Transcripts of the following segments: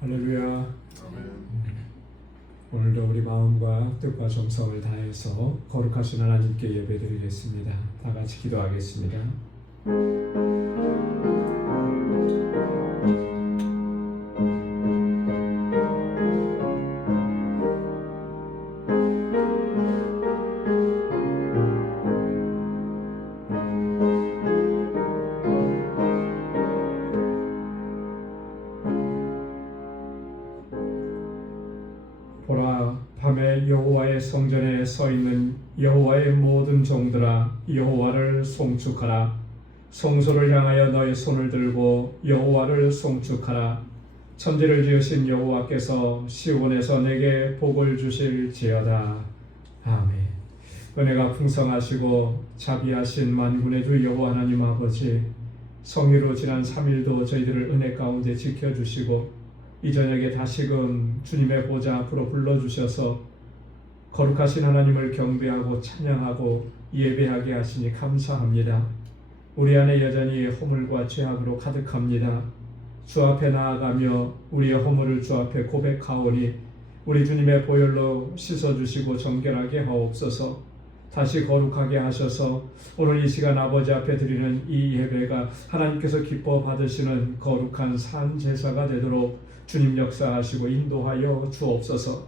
할렐루야. 오늘도 우리 마음과 뜻과 정성을 다해서 거룩하신 하나님께 예배드리겠습니다. 다 같이 기도하겠습니다. 보라, 밤에 여호와의 성전에 서 있는 여호와의 모든 종들아, 여호와를 송축하라. 성소를 향하여 너의 손을 들고 여호와를 송축하라. 천지를 지으신 여호와께서 시온에서 내게 복을 주실지어다. 아멘. 은혜가 풍성하시고 자비하신 만군의 주 여호와 하나님 아버지, 성유로 지난 3일도 저희들을 은혜 가운데 지켜주시고 이 저녁에 다시금 주님의 보좌 앞으로 불러주셔서 거룩하신 하나님을 경배하고 찬양하고 예배하게 하시니 감사합니다. 우리 안에 여전히 허물과 죄악으로 가득합니다. 주 앞에 나아가며 우리의 허물을 주 앞에 고백하오니 우리 주님의 보혈로 씻어주시고 정결하게 하옵소서. 다시 거룩하게 하셔서 오늘 이 시간 아버지 앞에 드리는 이 예배가 하나님께서 기뻐 받으시는 거룩한 산 제사가 되도록 주님 역사하시고 인도하여 주옵소서.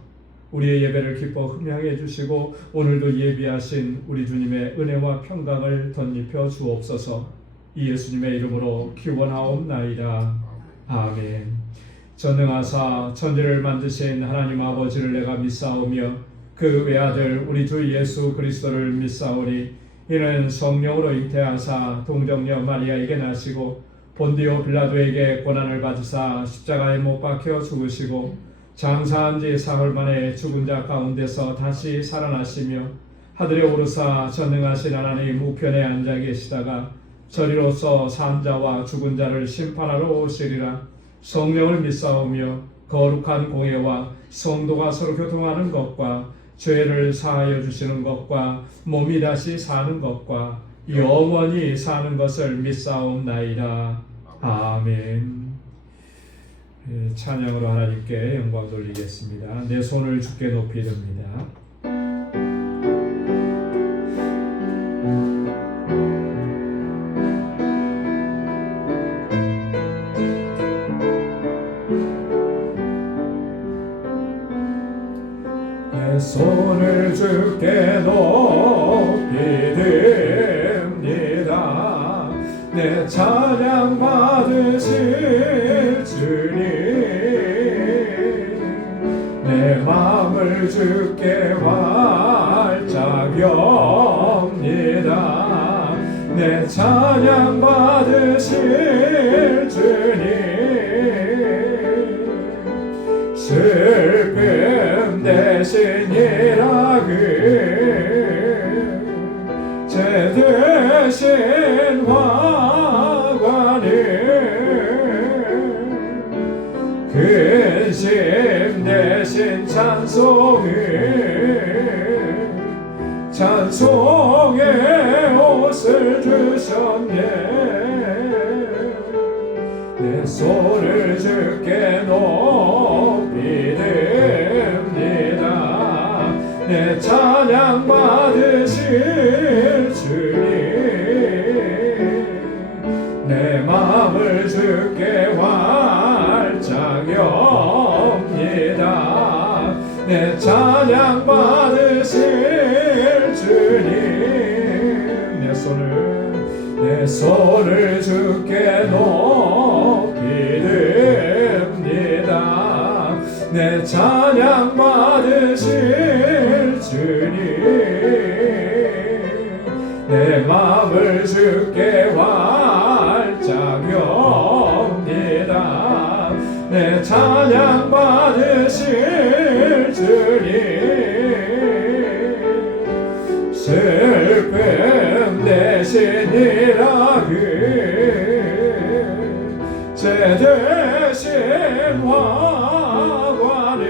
우리의 예배를 기뻐 흠양해 주시고 오늘도 예비하신 우리 주님의 은혜와 평강을 덧입혀 주옵소서. 이 예수님의 이름으로 기원하옵나이다. 아멘. 전능하사 천지를 만드신 하나님 아버지를 내가 믿사오며 그 외아들 우리 주 예수 그리스도를 믿사오니 이는 성령으로 잉태하사 동정녀 마리아에게 나시고 본디오 빌라도에게 고난을 받으사 십자가에 못 박혀 죽으시고 장사한 지 사흘 만에 죽은 자 가운데서 다시 살아나시며 하늘에 오르사 전능하신 하나님 우편에 앉아 계시다가 저리로서 산 자와 죽은 자를 심판하러 오시리라. 성령을 믿사오며 거룩한 공예와 성도가 서로 교통하는 것과 죄를 사하여 주시는 것과 몸이 다시 사는 것과 영원히 사는 것을 믿사옵나이다. 아멘. 찬양으로 하나님께 영광 돌리겠습니다. 내 손을 주께 높이 듭니다. 내 손을 주께 높이 듭니다. 내 찬양 받으실 주님, 내 마음을 주께 활짝 엽니다. 내 찬양 받으실 주님, 슬픔 대신 일하그 죄 대신 화관을 근심 대신 찬송의 옷을 주셨네. 내 손을 주께 높이 듭니다. 내 찬양 받으실 주님, 내 마음을 주께 활짝 엽니다. 내 찬양 받으실 주님, 내 손을 주께 높이 듭니다. 내 찬양 받으실 주님, 내 마음을 주께 활짝 엽니다. 내 찬양 받으실 주님, 슬픔 대신 일하그 죄 대신 화관을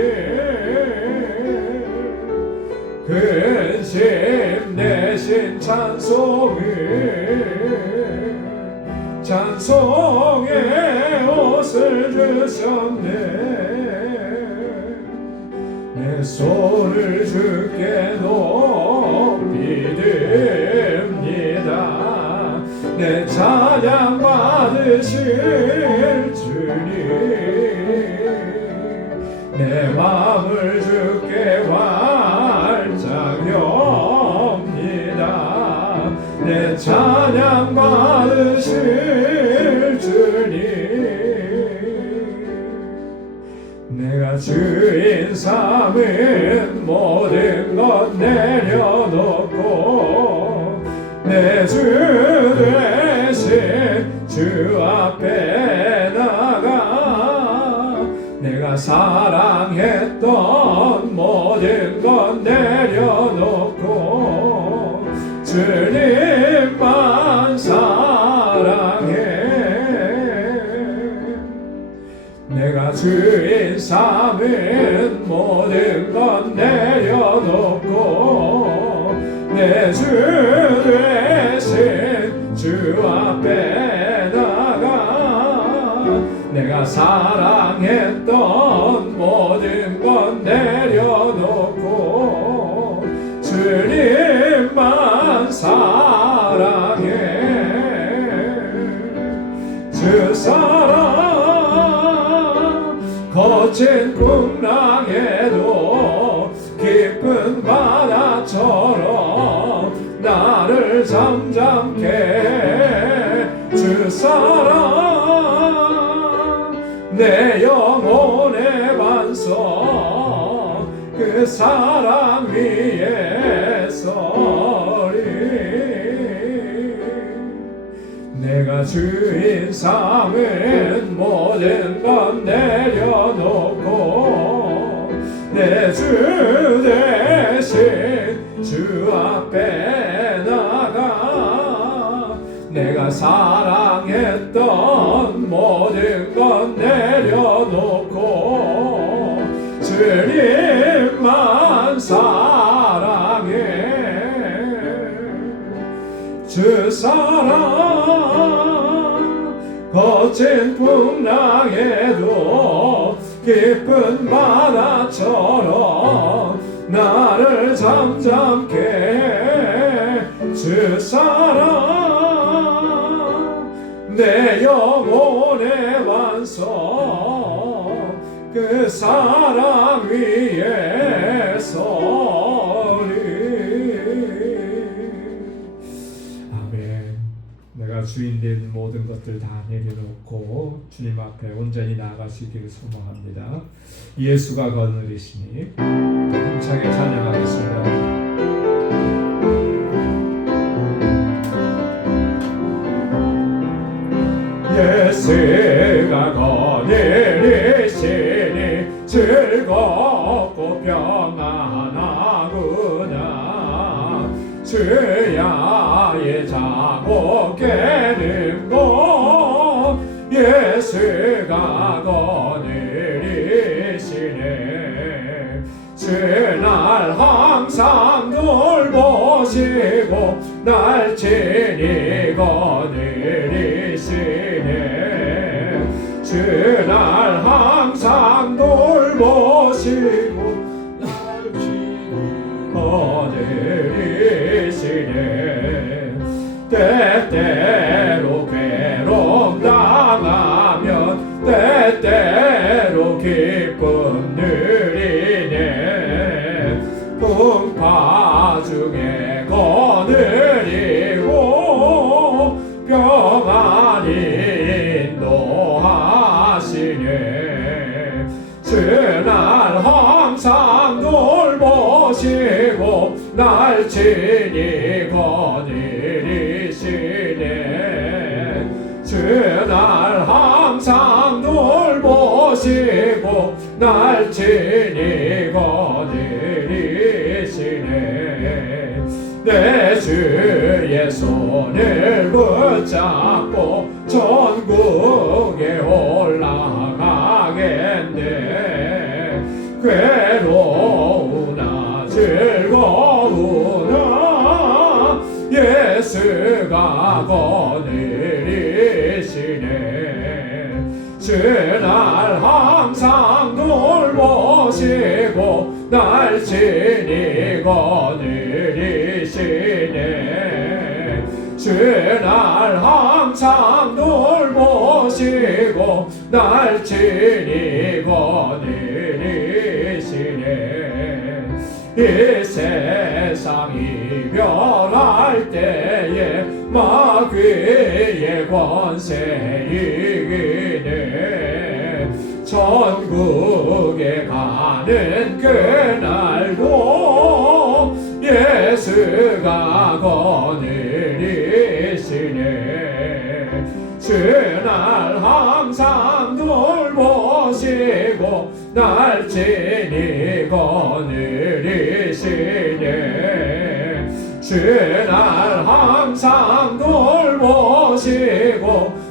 근심 대신 찬송의 옷을 주셨네. 내 손을 주께 높이 듭니다. 내 찬양 받으실 주님, 내 마음을 주께 활짝 엽니다. 내 찬양 받으실 주님, 내가 주인 삼은 모든 것 내려놓고 내 주 되신 주 앞에 나가 내가 사랑했던 모든 것 내려놓고 주님만 사랑해. 내가 주인 삼은 모든 것 내려놓고 내 주 되신 주 앞에 나가 내가 사랑했던 모든 것 내려놓고 주님만 사랑해. 주 사랑 거친 풍랑에도 깊은 바다처럼 나를 잠잠케 주 사랑 내 영혼의 반석 그 사랑 위에 서리. 내가 주인 삼은 모든 것 내려놓고 내 주 대신 주 앞에 나가 내가 사랑했던 모든 것 내려놓고 주님만 사랑해. 주 사랑 거친 풍랑에도 깊은 바다처럼 나를 잠잠케 주 사랑 내 영혼의 완성 그 사랑 위에 서리. 아멘. 내가 주인 된 모든 것들 다 내려놓고 주님 앞에 온전히 나아가시기를 소망합니다. 예수가 거느리시니 힘차게 찬양하겠습니다. 예수가 거느리시니 즐겁고 평안하구나. 주야의 자고 깨는 곳 예수가 거느리시네. 주날 항상 돌보시고 날 친히 거느리시네. 주날 항상 돌보시고 날 친히 거느리시네. 때때로 괴로움 당하면 때때로 기쁨 누리네. 풍파 중에 거느리고 평안히 인도하시네. 주날 항상 돌보시고 날 친히 거느리시네. 주날 항상 돌보시고 날 친히 거느리시네. 내 주의 손을 붙잡고 천국에 올라가겠네. 괴로우나 즐거우나 예수가 거느리시네. 주날 항상 돌보시고 날 지니고 느리시네 주날 항상 돌보시고 날 지니고 느리시네 이 세상 이별할 때에 마귀의 권세 이기네 천국에 가는 그날도 예수가 거느리시네 주날 항상 돌보시고 날 지니고 느리시네 주날 항상 돌보시고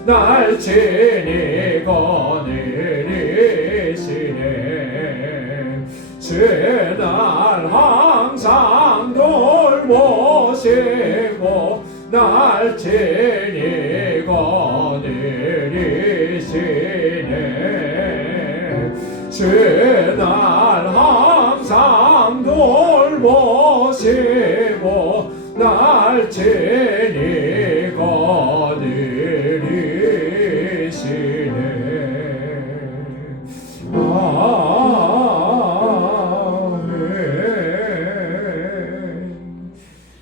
날 지니고 느리시네 주날 항상 돌보시고 날 지니고 느리시네 주날 항상 돌보시고 날 지니고 느리시네 아멘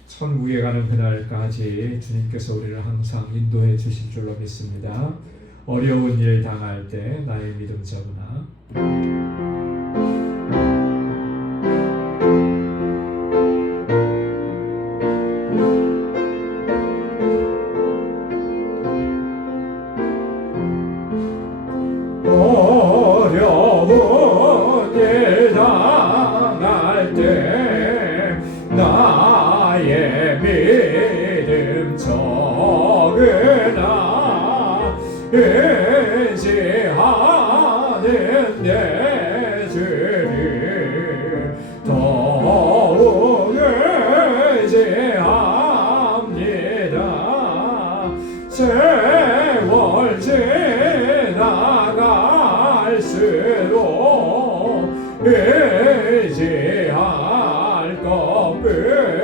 천국에 가는 그날까지 주님께서 우리를 항상 인도해 주실 줄로 믿습니다. 어려운 일 당할 때 나의 믿음 잡으나 어려운 일 당할 때 나의 믿음 적으나 의지하는 내 주를 더욱 의지합니다 세월 지나갈수록 의지할 것뿐일세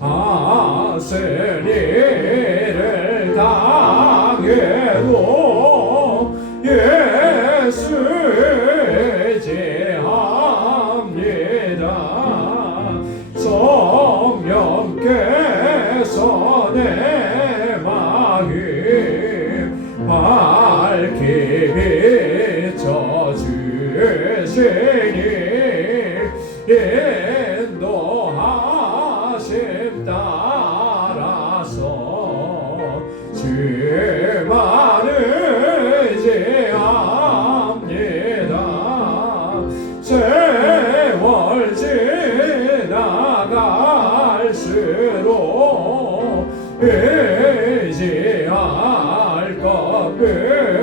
하슬 일을 당해도 예수 의지합니다 성령께서 내 마음 밝히 비춰주시니 인도하심 따라서 주만 의지합니다 세월 지나갈수록 의지할 것뿐일세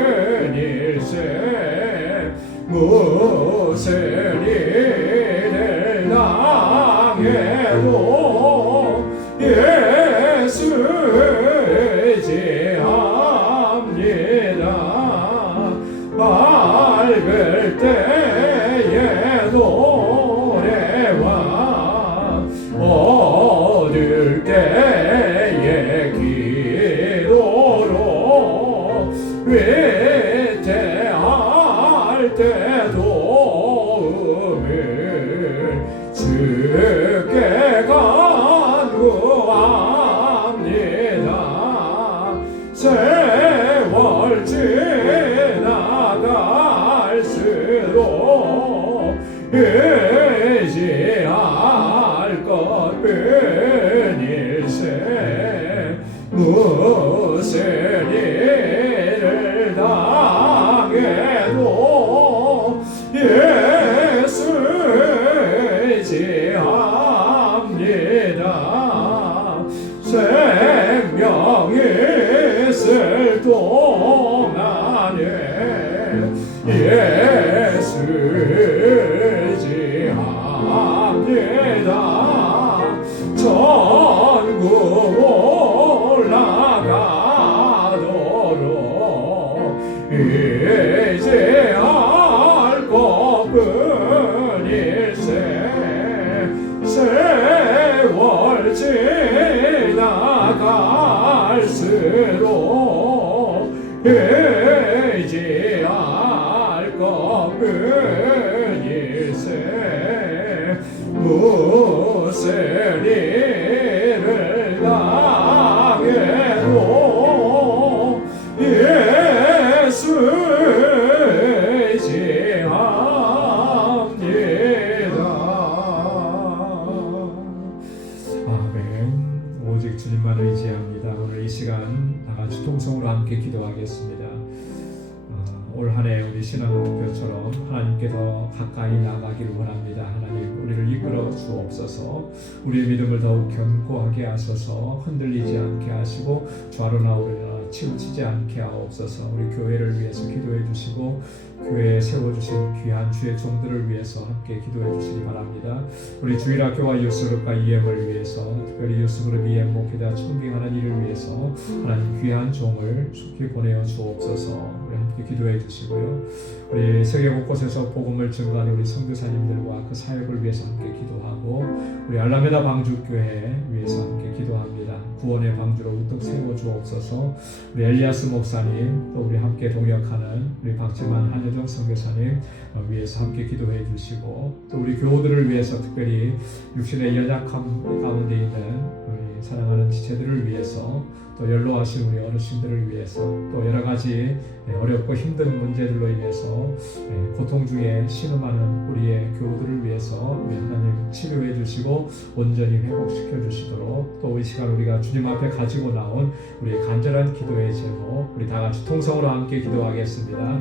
무슨 일을 당해도 예수 의지합니다 밝을 때에 노래와 어두울 때에 기도로 위태할 때 도움을 주께 간구합니다 세월 지나갈수록 의지할 것뿐일세 무슨 일을 당해도 예수 의지합니다 생명 있을 동안에 예수 의지합니다 천국 올라가도록 통성으로 함께 기도하겠습니다. 올 한 해 우리 신앙 목표처럼 하나님께 더 가까이 나가기를 원합니다. 하나님 우리를 이끌어 주옵소서. 우리의 믿음을 더욱 견고하게 하소서. 흔들리지 않게 하시고 좌로나 우로나 치우치지 않게 하옵소서. 우리 교회를 위해서 기도해 주시고 교회에 세워주신 귀한 주의 종들을 위해서 함께 기도해 주시기 바랍니다. 우리 주일학교와 유스그룹과 EM을 위해서, 특별히 유스그룹 EM 목회자 청빙하는 일을 위해서 하나님 귀한 종을 속히 보내어 주옵소서. 우리 함께 기도해 주시고요. 우리 세계 곳곳에서 복음을 증거하는 우리 선교사님들과 그 사역을 위해서 함께 기도하고, 우리 알라메다 방주교회 위해서 함께 기도합니다. 구원의 방주로 우뚝 세워 주옵소서. 우리 엘리아스 목사님, 또 우리 함께 동역하는 우리 박지만 한여정 선교사님 위해서 함께 기도해 주시고, 또 우리 교우들을 위해서 특별히 육신의 연약함 가운데 있는 우리 사랑하는 지체들을 위해서, 또 연로하신 우리 어르신들을 위해서, 또 여러 가지 어렵고 힘든 문제들로 인해서 고통 중에 신음하는 우리의 교우들을 위해서 우리 하나님 치료해 주시고 온전히 회복시켜 주시도록, 또 이 시간 우리가 주님 앞에 가지고 나온 우리 간절한 기도의 제목, 우리 다 같이 통성으로 함께 기도하겠습니다.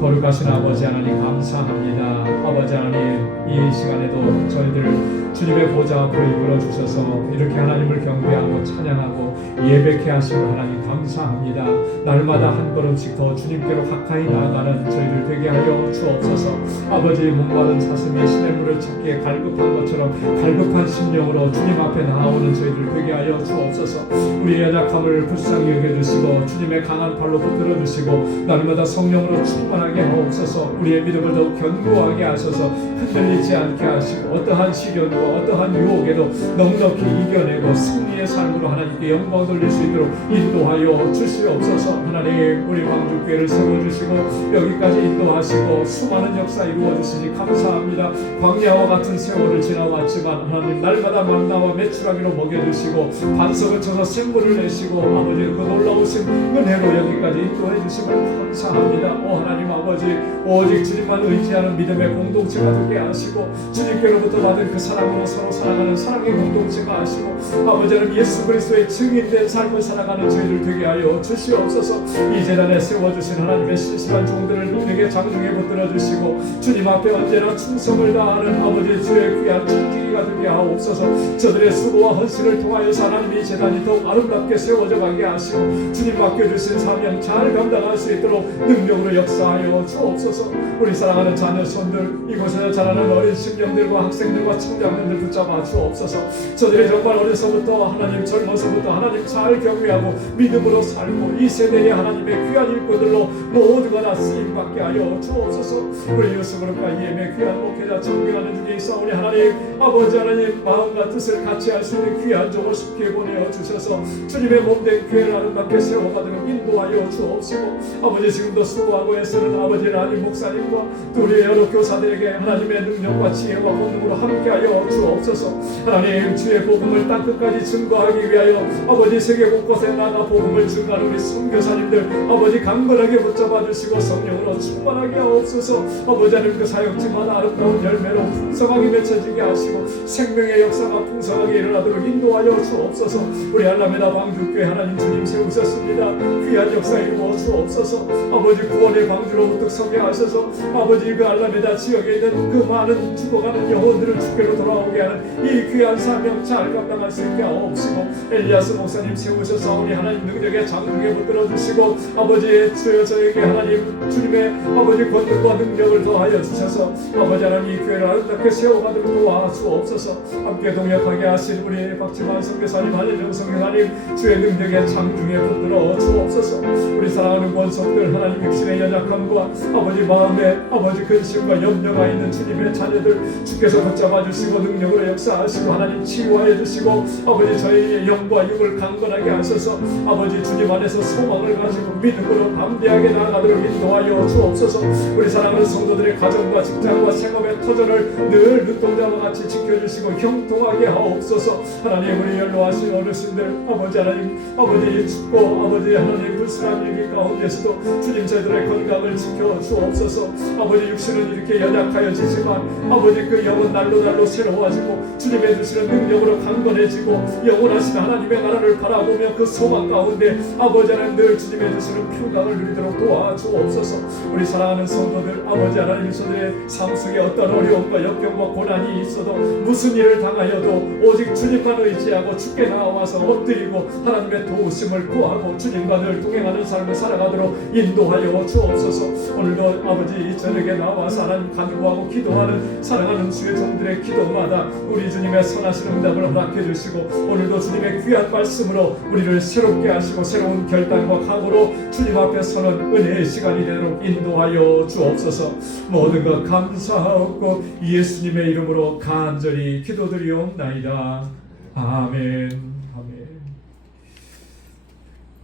거룩하신 아버지 하나님 감사합니다. 아버지 하나님, 이 시간에도 저희들 주님의 보좌 앞으로 이끌어 주셔서 이렇게 하나님을 경배하고 찬양하고 예배케 하신 하나님 감사합니다. 날마다 한 걸음씩 더 주님께로 가까이 나아가는 저희들 되게 하여 주옵소서. 아버지, 목마른 사슴이 시냇물을 찾기에 갈급한 것처럼 갈급한 심령으로 주님 앞에 나아오는 저희들 되게 하여 주옵소서. 우리의 연약함을 불쌍히 여겨주시고 주님의 강한 팔로 붙들어 주시고 날마다 성령으로 충만하게 하옵소서. 우리의 믿음을 더욱 견고하게 하셔서 흔들리지 않게 하시고 어떠한 시련과 어떠한 유혹에도 넉넉히 이겨내고 승리의 삶으로 하나님께 영광 돌릴 수 있도록 인도하여 주시옵소서. 하나님, 우리 광주교회를 세워주시고 여기까지 인도하시고 수많은 역사 이루어주시니 감사합니다. 광야와 같은 세월을 지나왔지만 하나님 날마다 만나와 메추라기로 먹여주시고 반석을 쳐서 생물을 내시고 아버지 그 놀라우신 은혜로 여기까지 인도해 주심을 감사합니다. 오 하나님 아버지, 오직 주님만 의지하는 믿음의 공동체가 되게 하시고 주님께로부터 받은 그 사랑으로 서로 사랑하는 사랑의 공동체가 하시고 아버지는 예수 그리스도의 증인된 삶을 살아가는 저희들 되게 하여 주시옵소서. 이 재단에 세워주신 하나님의 신실한 종들을 능력에 장중에 붙들어 주시고 주님 앞에 언제나 충성을 다하는 아버지 주의 귀한 청지기가 되게 하옵소서. 저들의 수고와 헌신을 통하여서 하나님이 재단이 더욱 아름답게 세워져 가게 하시고 주님 맡겨주신 사명 잘 감당할 수 있도록 능력으로 역사하여 주옵소서. 우리 사랑하는 자녀 손들, 이곳에서 자라는 어린 심령들과 학생들과 청장년들 붙잡아 주옵소서. 저들이 정말 어려서부터 하나님, 젊어서부터 하나님 잘 경외하고 믿음으로 살고 이 세대의 하나님의 귀한 일꾼들로 모두가 다 쓰임받게 하여 주옵소서. 우리 유스그룹과 EM의 귀한 목회자 청빙하는 중에 있사오니 하나님 아버지 하나님 마음과 뜻을 같이 할 수 있는 귀한 종을 속히 보내어 주셔서 주님의 몸된 교회를 아름답게 세워가도록 인도하여 주옵시고 아버지 지금도 수고하고 애쓰는 아버지 하나님 목사님과 또 우리 여러 교사들에게 하나님의 능력과 지혜와 본능으로 함께하여 주옵소서. 하나님 주의 복음을 땅끝까지 증거하기 위하여 아버지 세계 곳곳에 나가 복음을 증거하는 우리 선교사님들 아버지 강건하게 붙잡아 주시고 성령으로 충만하게 하옵소서. 아버지 하나님 그 사역지마다 아름다운 열매로 풍성하게 맺혀지게 하시고 생명의 역사가 풍성하게 일어나도록 인도하여 주옵소서. 우리 알라메다 방주교회 하나님 주님 세우셨습니다. 귀한 역사 이루어 주옵소서. 아버지 구원의 방주로 우뚝 서게 하셔서 아버지 그 알라메다 지역에 있는 그 많은 죽어가는 영혼들을 주께로 돌아오게 하는 이 귀한 사명 잘 감당할 수 있게 하옵시고 엘리아스 목사님 세우셔서 우리 하나님 능력의 장중에 붙들어 주시고 아버지의 저에게 하나님 주님의 아버지 권능과 능력을 더하여 주셔서 아버지 하나님 이 교회를 아름답게 세워가도록 도와주옵소서. 함께 동역하게 하신 우리 박지만 선교사님, 한여정 선교사님 주의 능력의 장중에 붙들어 주옵소서. 우리 사랑하는 권속들 하나님 육신의 연약함과 아버지 마음에 아버지 근심과 염려가 있는 주님의 자녀들 주께서 붙잡아 주시고 능력으로 역사하시고 하나님 치유하여 주시고 아버지 저희의 영과 육을 강건하게 하셔서 아버지 주님 안에서 소망을 가지고 믿음으로 담대하게 나아가도록 인도하여 주옵소서. 주옵소서. 우리 사랑하는 성도들의 가정과 직장과 생업의 터전을 늘 눈동자와 같이 지켜주시고 형통하게 하옵소서. 하나님, 우리 연로하신 어르신들 아버지 하나님, 아버지 춥고 아버지 하나님 불순한 일기 가운데서도 주님 저희들의 건강을 지켜 주옵소서. 아버지 육신은 이렇게 연약하여지지만 아버지 그 영은 날로 새로워지고 주님의 주시는 능력으로 강건해지고 영원하신 하나님의 나라를 바라보며 그 소망 가운데 아버지 하나님 늘 주님의 주시는 평강을 누리도록 도와주옵소서. 우리 사랑하는 성도들 아버지 하나님, 저들의 삶 속에 어떤 어려움과 역경과 고난이 있어도 무슨 일을 당하여도 오직 주님만 의지하고 주께 나와서 엎드리고 하나님의 도우심을 구하고 주님과 늘 동행하는 삶을 살아가도록 인도하여 주옵소서. 오늘도 아버지 이 저녁에 나와서 하나님 간구하고 기도하는 사랑하는 주의 종들의 기도마다 우리 주님의 선하신 응답을 허락해 주시고 오늘도 주님의 귀한 말씀으로 우리를 새롭게 하시고 새로운 결단과 각오로 주님 앞에 서는 은혜의 시간이 되도록 인도하여 주옵소서. 모든 것 감사하고 예수님의 이름으로 간절히 기도드리옵나이다. 아멘. 아멘.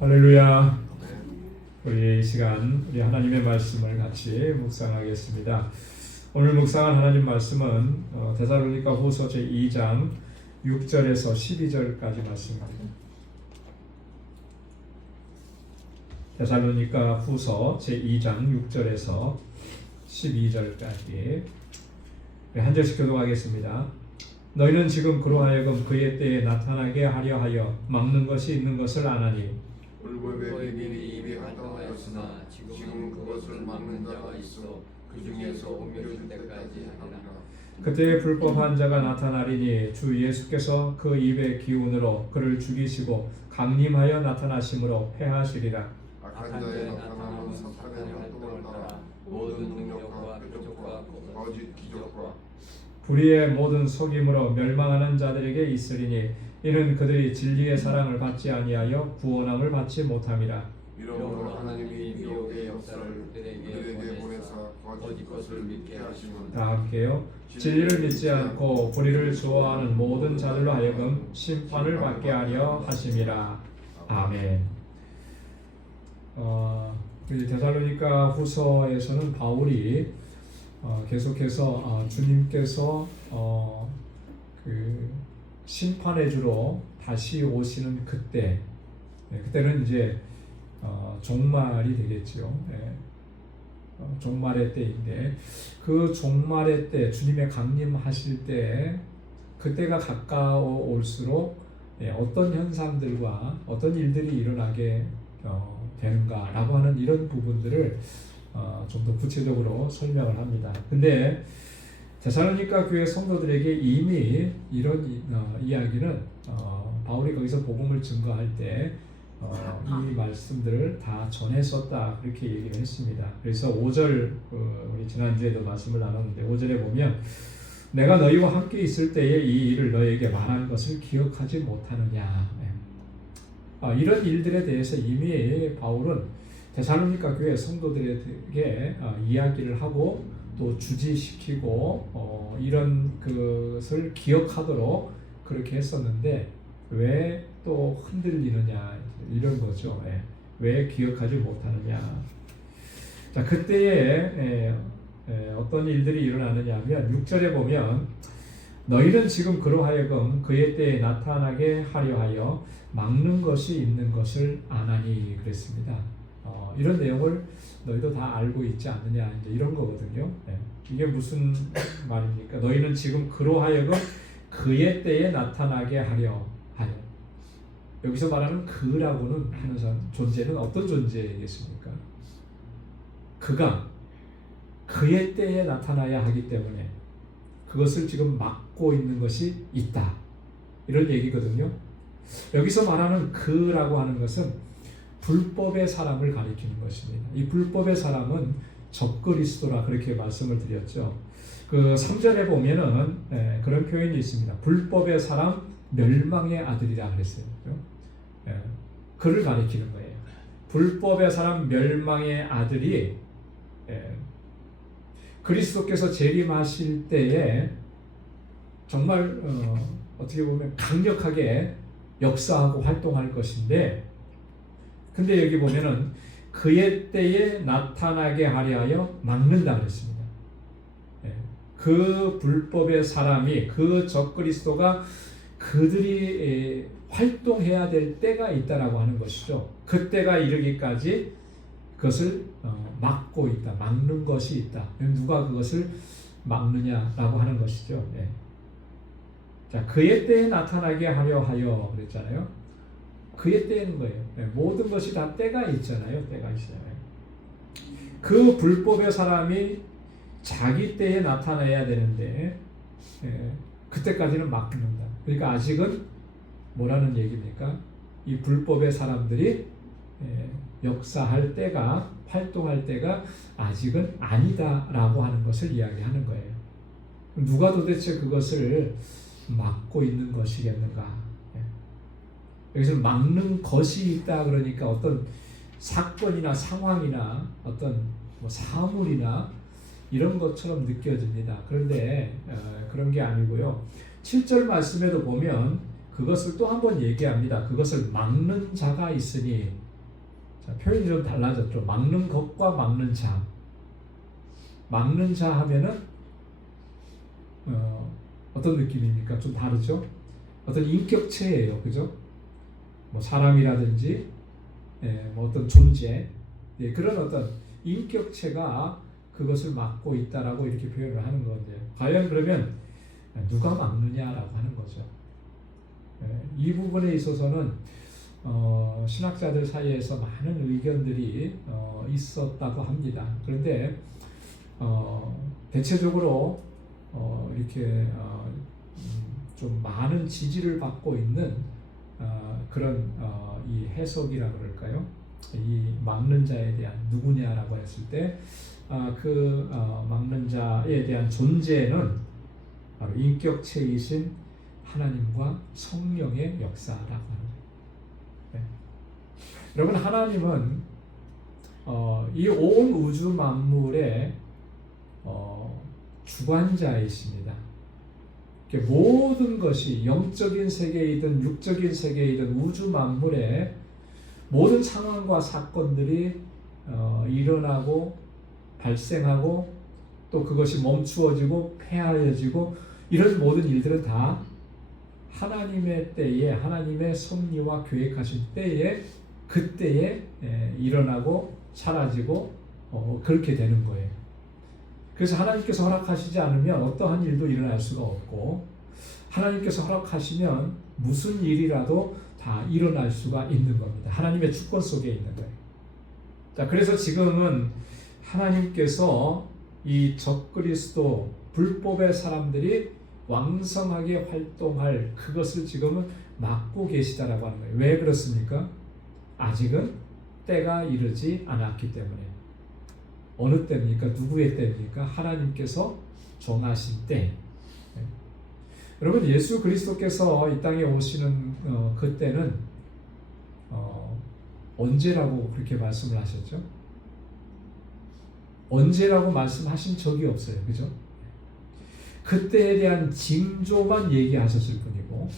할렐루야. 우리 이 시간 우리 하나님의 말씀을 같이 묵상하겠습니다. 오늘 묵상할 하나님 말씀은 데살로니가 후서 제2장 6절에서 12절까지 말씀입니다. 데살로니가 후서 제2장 6절에서 12절까지 한 절씩 교독하겠습니다. 너희는 지금 그로하여금 그의 때에 나타나게 하려 하여 막는 것이 있는 것을 아나니 율법의 비밀이 이미 활동하였으나 지금은 그것을 막는 자가 있어 그 중에서 옮겨줄 때까지 하리라. 그때에 불법한 자가 나타나리니 주 예수께서 그 입의 기운으로 그를 죽이시고 강림하여 나타나심으로 패하시리라. 악한 자의 나타나는 사탄의 활동을 따라 모든 능력과 표적과 거짓 기적과 불의의 모든 속임으로 멸망하는 자들에게 있으리니 이는 그들이 진리의 사랑을 받지 아니하여 구원함을 받지 못함이라. 이러므로 하나님이 미혹의 역사를 그들에게 보내사 거짓 것을 믿게 하심은 다 함께요. 진리를 믿지 않고 불의를 좋아하는 모든 자들로 하여금 심판을 받게 하려 하심이라. 아멘. 데살로니가 후서에서는 바울이 계속해서 주님께서 그 심판의 주로 다시 오시는 그때, 그때는 이제 종말이 되겠죠. 종말의 때인데 그 종말의 때 주님의 강림하실 때 그때가 가까워올수록 어떤 현상들과 어떤 일들이 일어나게 되는가라고 하는 이런 부분들을 좀 더 구체적으로 설명을 합니다. 근데 데살로니가 교회 성도들에게 이미 이런 이야기는 바울이 거기서 복음을 증거할 때 이 말씀들을 다 전했었다 그렇게 얘기를 했습니다. 그래서 5절 우리 지난주에도 말씀을 나눴는데 5절에 보면 내가 너희와 함께 있을 때에 이 일을 너희에게 말한 것을 기억하지 못하느냐. 이런 일들에 대해서 이미 바울은 데살로니가 교회 성도들에게 이야기를 하고 또 주지시키고 이런 것을 기억하도록 그렇게 했었는데 왜 또 흔들리느냐 이런 거죠. 왜 기억하지 못하느냐. 자, 그때에 어떤 일들이 일어나느냐 하면 6절에 보면 너희는 지금 그로하여금 그의 때에 나타나게 하려 하여 막는 것이 있는 것을 아나니 그랬습니다. 이런 내용을 너희도 다 알고 있지 않느냐 이제 이런 거거든요. 이게 무슨 말입니까? 너희는 지금 그로하여금 그의 때에 나타나게 하려 하여. 여기서 말하는 그라고는 하는 존재는 어떤 존재이겠습니까? 그가 그의 때에 나타나야 하기 때문에 그것을 지금 막고 있는 것이 있다. 이런 얘기거든요. 여기서 말하는 그라고 하는 것은 불법의 사람을 가리키는 것입니다. 이 불법의 사람은 적그리스도라 그렇게 말씀을 드렸죠. 그 3절에 보면은 그런 표현이 있습니다. 불법의 사람 멸망의 아들이라 그랬어요. 그를 가리키는 거예요. 불법의 사람 멸망의 아들이 그리스도께서 재림하실 때에 정말 어떻게 보면 강력하게 역사하고 활동할 것인데 근데 여기 보면은 그의 때에 나타나게 하려 하여 막는다 그랬습니다. 그 불법의 사람이, 그 적그리스도가 그들이 활동해야 될 때가 있다라고 하는 것이죠. 그 때가 이르기까지 그것을 막고 있다, 막는 것이 있다. 누가 그것을 막느냐라고 하는 것이죠. 자, 그의 때에 나타나게 하려 하여 그랬잖아요. 그의 때인 거예요. 모든 것이 다 때가 있잖아요. 때가 있잖아요. 그 불법의 사람이 자기 때에 나타나야 되는데 그때까지는 막는다. 그러니까 아직은 뭐라는 얘기입니까? 이 불법의 사람들이 역사할 때가, 활동할 때가 아직은 아니다라고 하는 것을 이야기하는 거예요. 누가 도대체 그것을 막고 있는 것이겠는가? 여기서 막는 것이 있다 그러니까 어떤 사건이나 상황이나 어떤 사물이나 이런 것처럼 느껴집니다. 그런데 그런 게 아니고요. 7절 말씀에도 보면 그것을 또 한 번 얘기합니다. 그것을 막는 자가 있으니, 자, 표현이 좀 달라졌죠. 막는 것과 막는 자. 막는 자 하면은 어떤 느낌입니까? 좀 다르죠? 어떤 인격체예요. 그죠? 뭐 사람이라든지 뭐 어떤 존재, 그런 어떤 인격체가 그것을 막고 있다라고 이렇게 표현을 하는 건데, 과연 그러면 누가 막느냐라고 하는 거죠. 이 부분에 있어서는 신학자들 사이에서 많은 의견들이 있었다고 합니다. 그런데 대체적으로 이렇게 좀 많은 지지를 받고 있는 그런 이 해석이라 그럴까요? 이 막는 자에 대한 누구냐라고 했을 때 그 막는 자에 대한 존재는 바로 인격체이신 하나님과 성령의 역사라고 하는 거예요. 여러분, 하나님은 이 온 우주 만물의 주관자이십니다. 모든 것이 영적인 세계이든 육적인 세계이든 우주 만물의 모든 상황과 사건들이 일어나고 발생하고 또 그것이 멈추어지고 폐하여지고 이런 모든 일들은 다 하나님의 때에, 하나님의 섭리와 계획하신 때에, 그때에 일어나고 사라지고 그렇게 되는 거예요. 그래서 하나님께서 허락하시지 않으면 어떠한 일도 일어날 수가 없고, 하나님께서 허락하시면 무슨 일이라도 다 일어날 수가 있는 겁니다. 하나님의 주권 속에 있는 거예요. 자, 그래서 지금은 하나님께서 이 적그리스도 불법의 사람들이 왕성하게 활동할 그것을 지금은 막고 계시다라고 하는 거예요. 왜 그렇습니까? 아직은 때가 이르지 않았기 때문에. 어느 때입니까? 누구의 때입니까? 하나님께서 정하신 때. 여러분, 예수 그리스도께서 이 땅에 오시는 그때는 언제라고 그렇게 말씀을 하셨죠? 언제라고 말씀하신 적이 없어요. 그죠? 그때에 대한 징조만 얘기하셨을 뿐이고,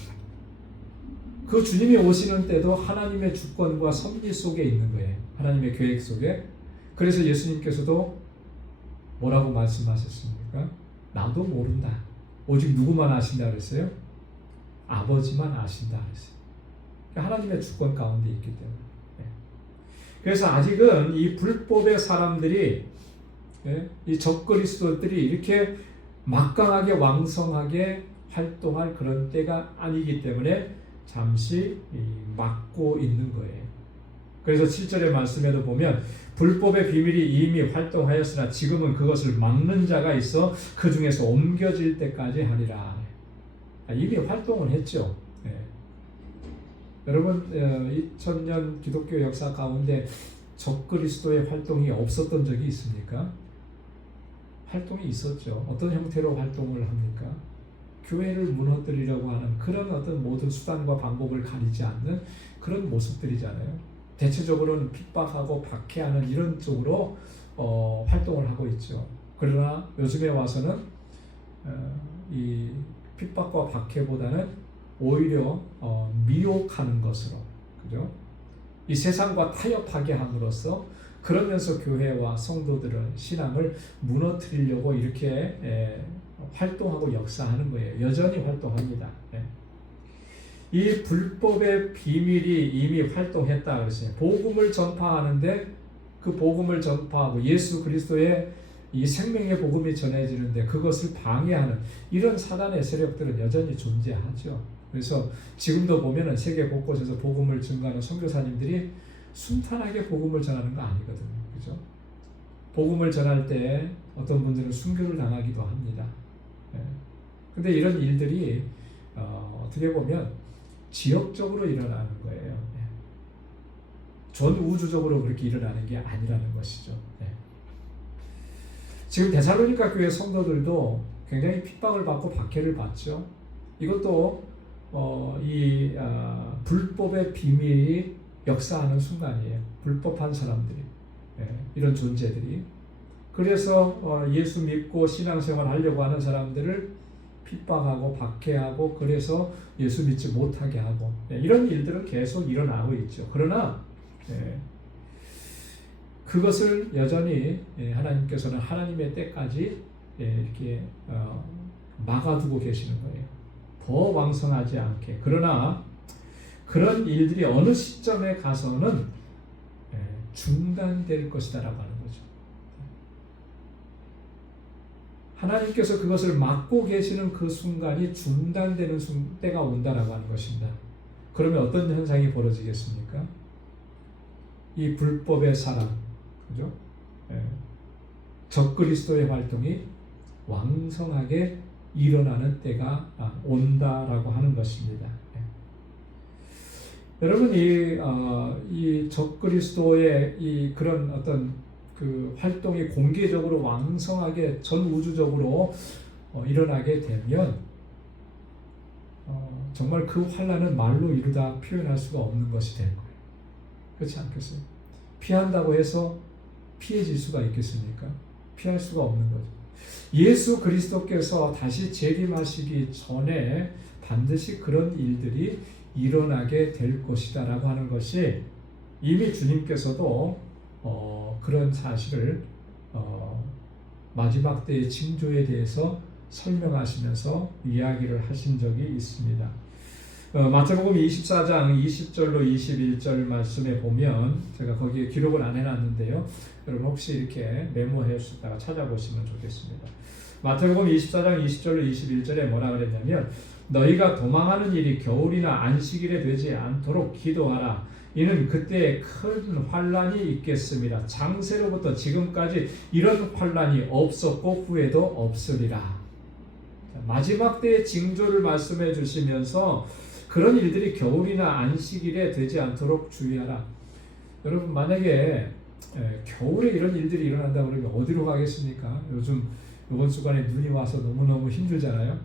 그 주님이 오시는 때도 하나님의 주권과 섭리 속에 있는 거예요. 하나님의 계획 속에. 그래서 예수님께서도 뭐라고 말씀하셨습니까? 나도 모른다. 오직 누구만 아신다 그랬어요? 아버지만 아신다 그랬어요. 하나님의 주권 가운데 있기 때문에. 그래서 아직은 이 불법의 사람들이, 이 적그리스도들이 이렇게 막강하게 왕성하게 활동할 그런 때가 아니기 때문에 잠시 막고 있는 거예요. 그래서 7절의 말씀에도 보면 불법의 비밀이 이미 활동하였으나 지금은 그것을 막는 자가 있어 그 중에서 옮겨질 때까지 하리라. 이미 활동을 했죠. 여러분, 2000년 기독교 역사 가운데 적그리스도의 활동이 없었던 적이 있습니까? 활동이 있었죠. 어떤 형태로 활동을 합니까? 교회를 무너뜨리려고 하는 그런 어떤 모든 수단과 방법을 가리지 않는 그런 모습들이잖아요. 대체적으로는 핍박하고 박해하는 이런 쪽으로 활동을 하고 있죠. 그러나 요즘에 와서는 이 핍박과 박해보다는 오히려 미혹하는 것으로, 그죠? 이 세상과 타협하게 함으로써 그러면서 교회와 성도들은 신앙을 무너뜨리려고 이렇게 활동하고 역사하는 거예요. 여전히 활동합니다. 이 불법의 비밀이 이미 활동했다 그랬어요. 복음을 전파하는데 그 복음을 전파하고 예수 그리스도의 이 생명의 복음이 전해지는데 그것을 방해하는 이런 사단의 세력들은 여전히 존재하죠. 그래서 지금도 보면은 세계 곳곳에서 복음을 증거하는 선교사님들이 순탄하게 복음을 전하는 거 아니거든요. 그죠? 복음을 전할 때 어떤 분들은 순교를 당하기도 합니다. 근데 이런 일들이 어떻게 보면 지역적으로 일어나는 거예요. 전 우주적으로 그렇게 일어나는 게 아니라는 것이죠. 지금 데살로니가 교회 성도들도 굉장히 핍박을 받고 박해를 받죠. 이것도 불법의 비밀이 역사하는 순간이에요. 불법한 사람들이, 이런 존재들이. 그래서 예수 믿고 신앙생활 하려고 하는 사람들을 핍박하고 박해하고 그래서 예수 믿지 못하게 하고 이런 일들은 계속 일어나고 있죠. 그러나 그것을 여전히 하나님께서는 하나님의 때까지 이렇게 막아두고 계시는 거예요. 더 왕성하지 않게. 그러나 그런 일들이 어느 시점에 가서는 중단될 것이다라고 하는 거죠. 하나님께서 그것을 막고 계시는 그 순간이 중단되는 때가 온다라고 하는 것입니다. 그러면 어떤 현상이 벌어지겠습니까? 이 불법의 사랑, 그죠? 적그리스도의 활동이 왕성하게 일어나는 때가 온다라고 하는 것입니다. 여러분 이 적그리스도의 이 그런 어떤 그 활동이 공개적으로 왕성하게 전 우주적으로 일어나게 되면 정말 그 환란은 말로 이루다 표현할 수가 없는 것이 되는 거예요. 그렇지 않겠어요? 피한다고 해서 피해질 수가 있겠습니까? 피할 수가 없는 거죠. 예수 그리스도께서 다시 재림하시기 전에 반드시 그런 일들이 일어나게 될 것이다 라고 하는 것이 이미 주님께서도 그런 사실을 마지막 때의 징조에 대해서 설명하시면서 이야기를 하신 적이 있습니다. 마태복음 24장 20절로 21절 말씀에 보면 제가 거기에 기록을 안 해놨는데요. 여러분 혹시 이렇게 메모해 주다가 찾아보시면 좋겠습니다. 마태복음 24장 20절로 21절에 뭐라 그랬냐면 너희가 도망하는 일이 겨울이나 안식일에 되지 않도록 기도하라. 이는 그때에 큰 환란이 있겠습니다. 장세로부터 지금까지 이런 환란이 없었고 후에도 없으리라. 마지막 때의 징조를 말씀해 주시면서 그런 일들이 겨울이나 안식일에 되지 않도록 주의하라. 여러분 만약에 겨울에 이런 일들이 일어난다 그러면 어디로 가겠습니까? 요즘 이번 주간에 눈이 와서 너무너무 힘들잖아요.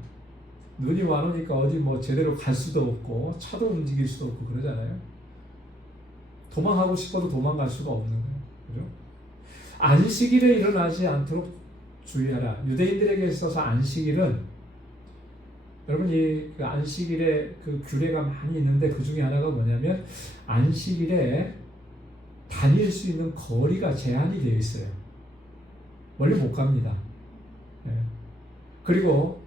눈이 와놓으니까 어디 뭐 제대로 갈 수도 없고 차도 움직일 수도 없고 그러잖아요. 도망하고 싶어도 도망갈 수가 없는 거예요. 그죠? 안식일에 일어나지 않도록 주의하라. 유대인들에게 있어서 안식일은 여러분 그 안식일에 그 규례가 많이 있는데 그 중에 하나가 뭐냐면 안식일에 다닐 수 있는 거리가 제한이 되어 있어요. 멀리 못 갑니다. 그리고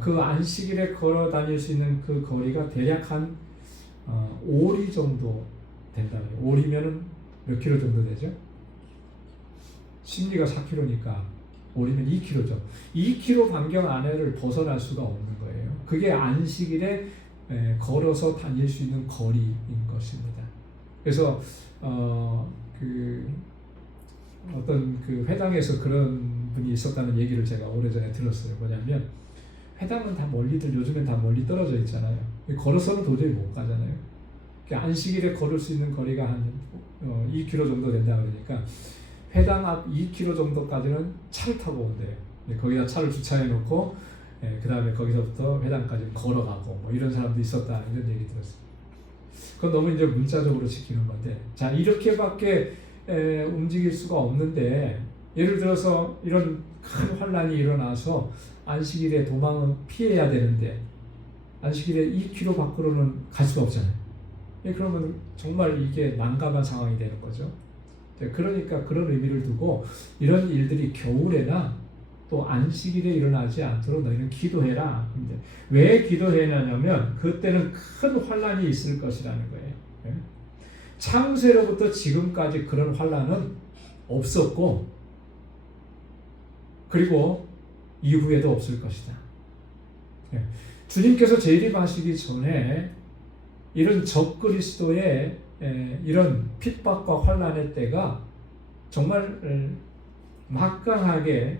그 안식일에 걸어 다닐 수 있는 그 거리가 대략 한 5리 정도 된다. 5리면은 몇 킬로 정도 되죠? 심리가 4킬로니까 5리면 2킬로죠. 2킬로 반경 안에를 벗어날 수가 없는 거예요. 그게 안식일에 걸어서 다닐 수 있는 거리인 것입니다. 그래서 어떤 그 회당에서 그런 분이 있었다는 얘기를 제가 오래전에 들었어요. 뭐냐면 회당은 다 멀리들 요즘엔 다 멀리 떨어져 있잖아요. 걸어서는 도저히 못 가잖아요. 안식일에 걸을 수 있는 거리가 한 2km 정도 된다 그러니까 회당 앞 2km 정도까지는 차를 타고 온대요. 거기다 차를 주차해 놓고 그 다음에 거기서부터 회당까지 걸어가고 뭐 이런 사람도 있었다 이런 얘기 들었어요. 그건 너무 이제 문자적으로 지키는 건데 자 이렇게밖에 움직일 수가 없는데 예를 들어서 이런 큰 환란이 일어나서 안식일에 도망은 피해야 되는데 안식일에 2km 밖으로는 갈 수가 없잖아요. 그러면 정말 이게 난감한 상황이 되는 거죠. 그러니까 그런 의미를 두고 이런 일들이 겨울에나 또 안식일에 일어나지 않도록 너희는 기도해라. 근데 왜 기도해냐면 그때는 큰 환란이 있을 것이라는 거예요. 창세로부터 지금까지 그런 환란은 없었고 그리고 이후에도 없을 것이다. 주님께서 재림하시기 전에 이런 적그리스도의 이런 핍박과 환란의 때가 정말 막강하게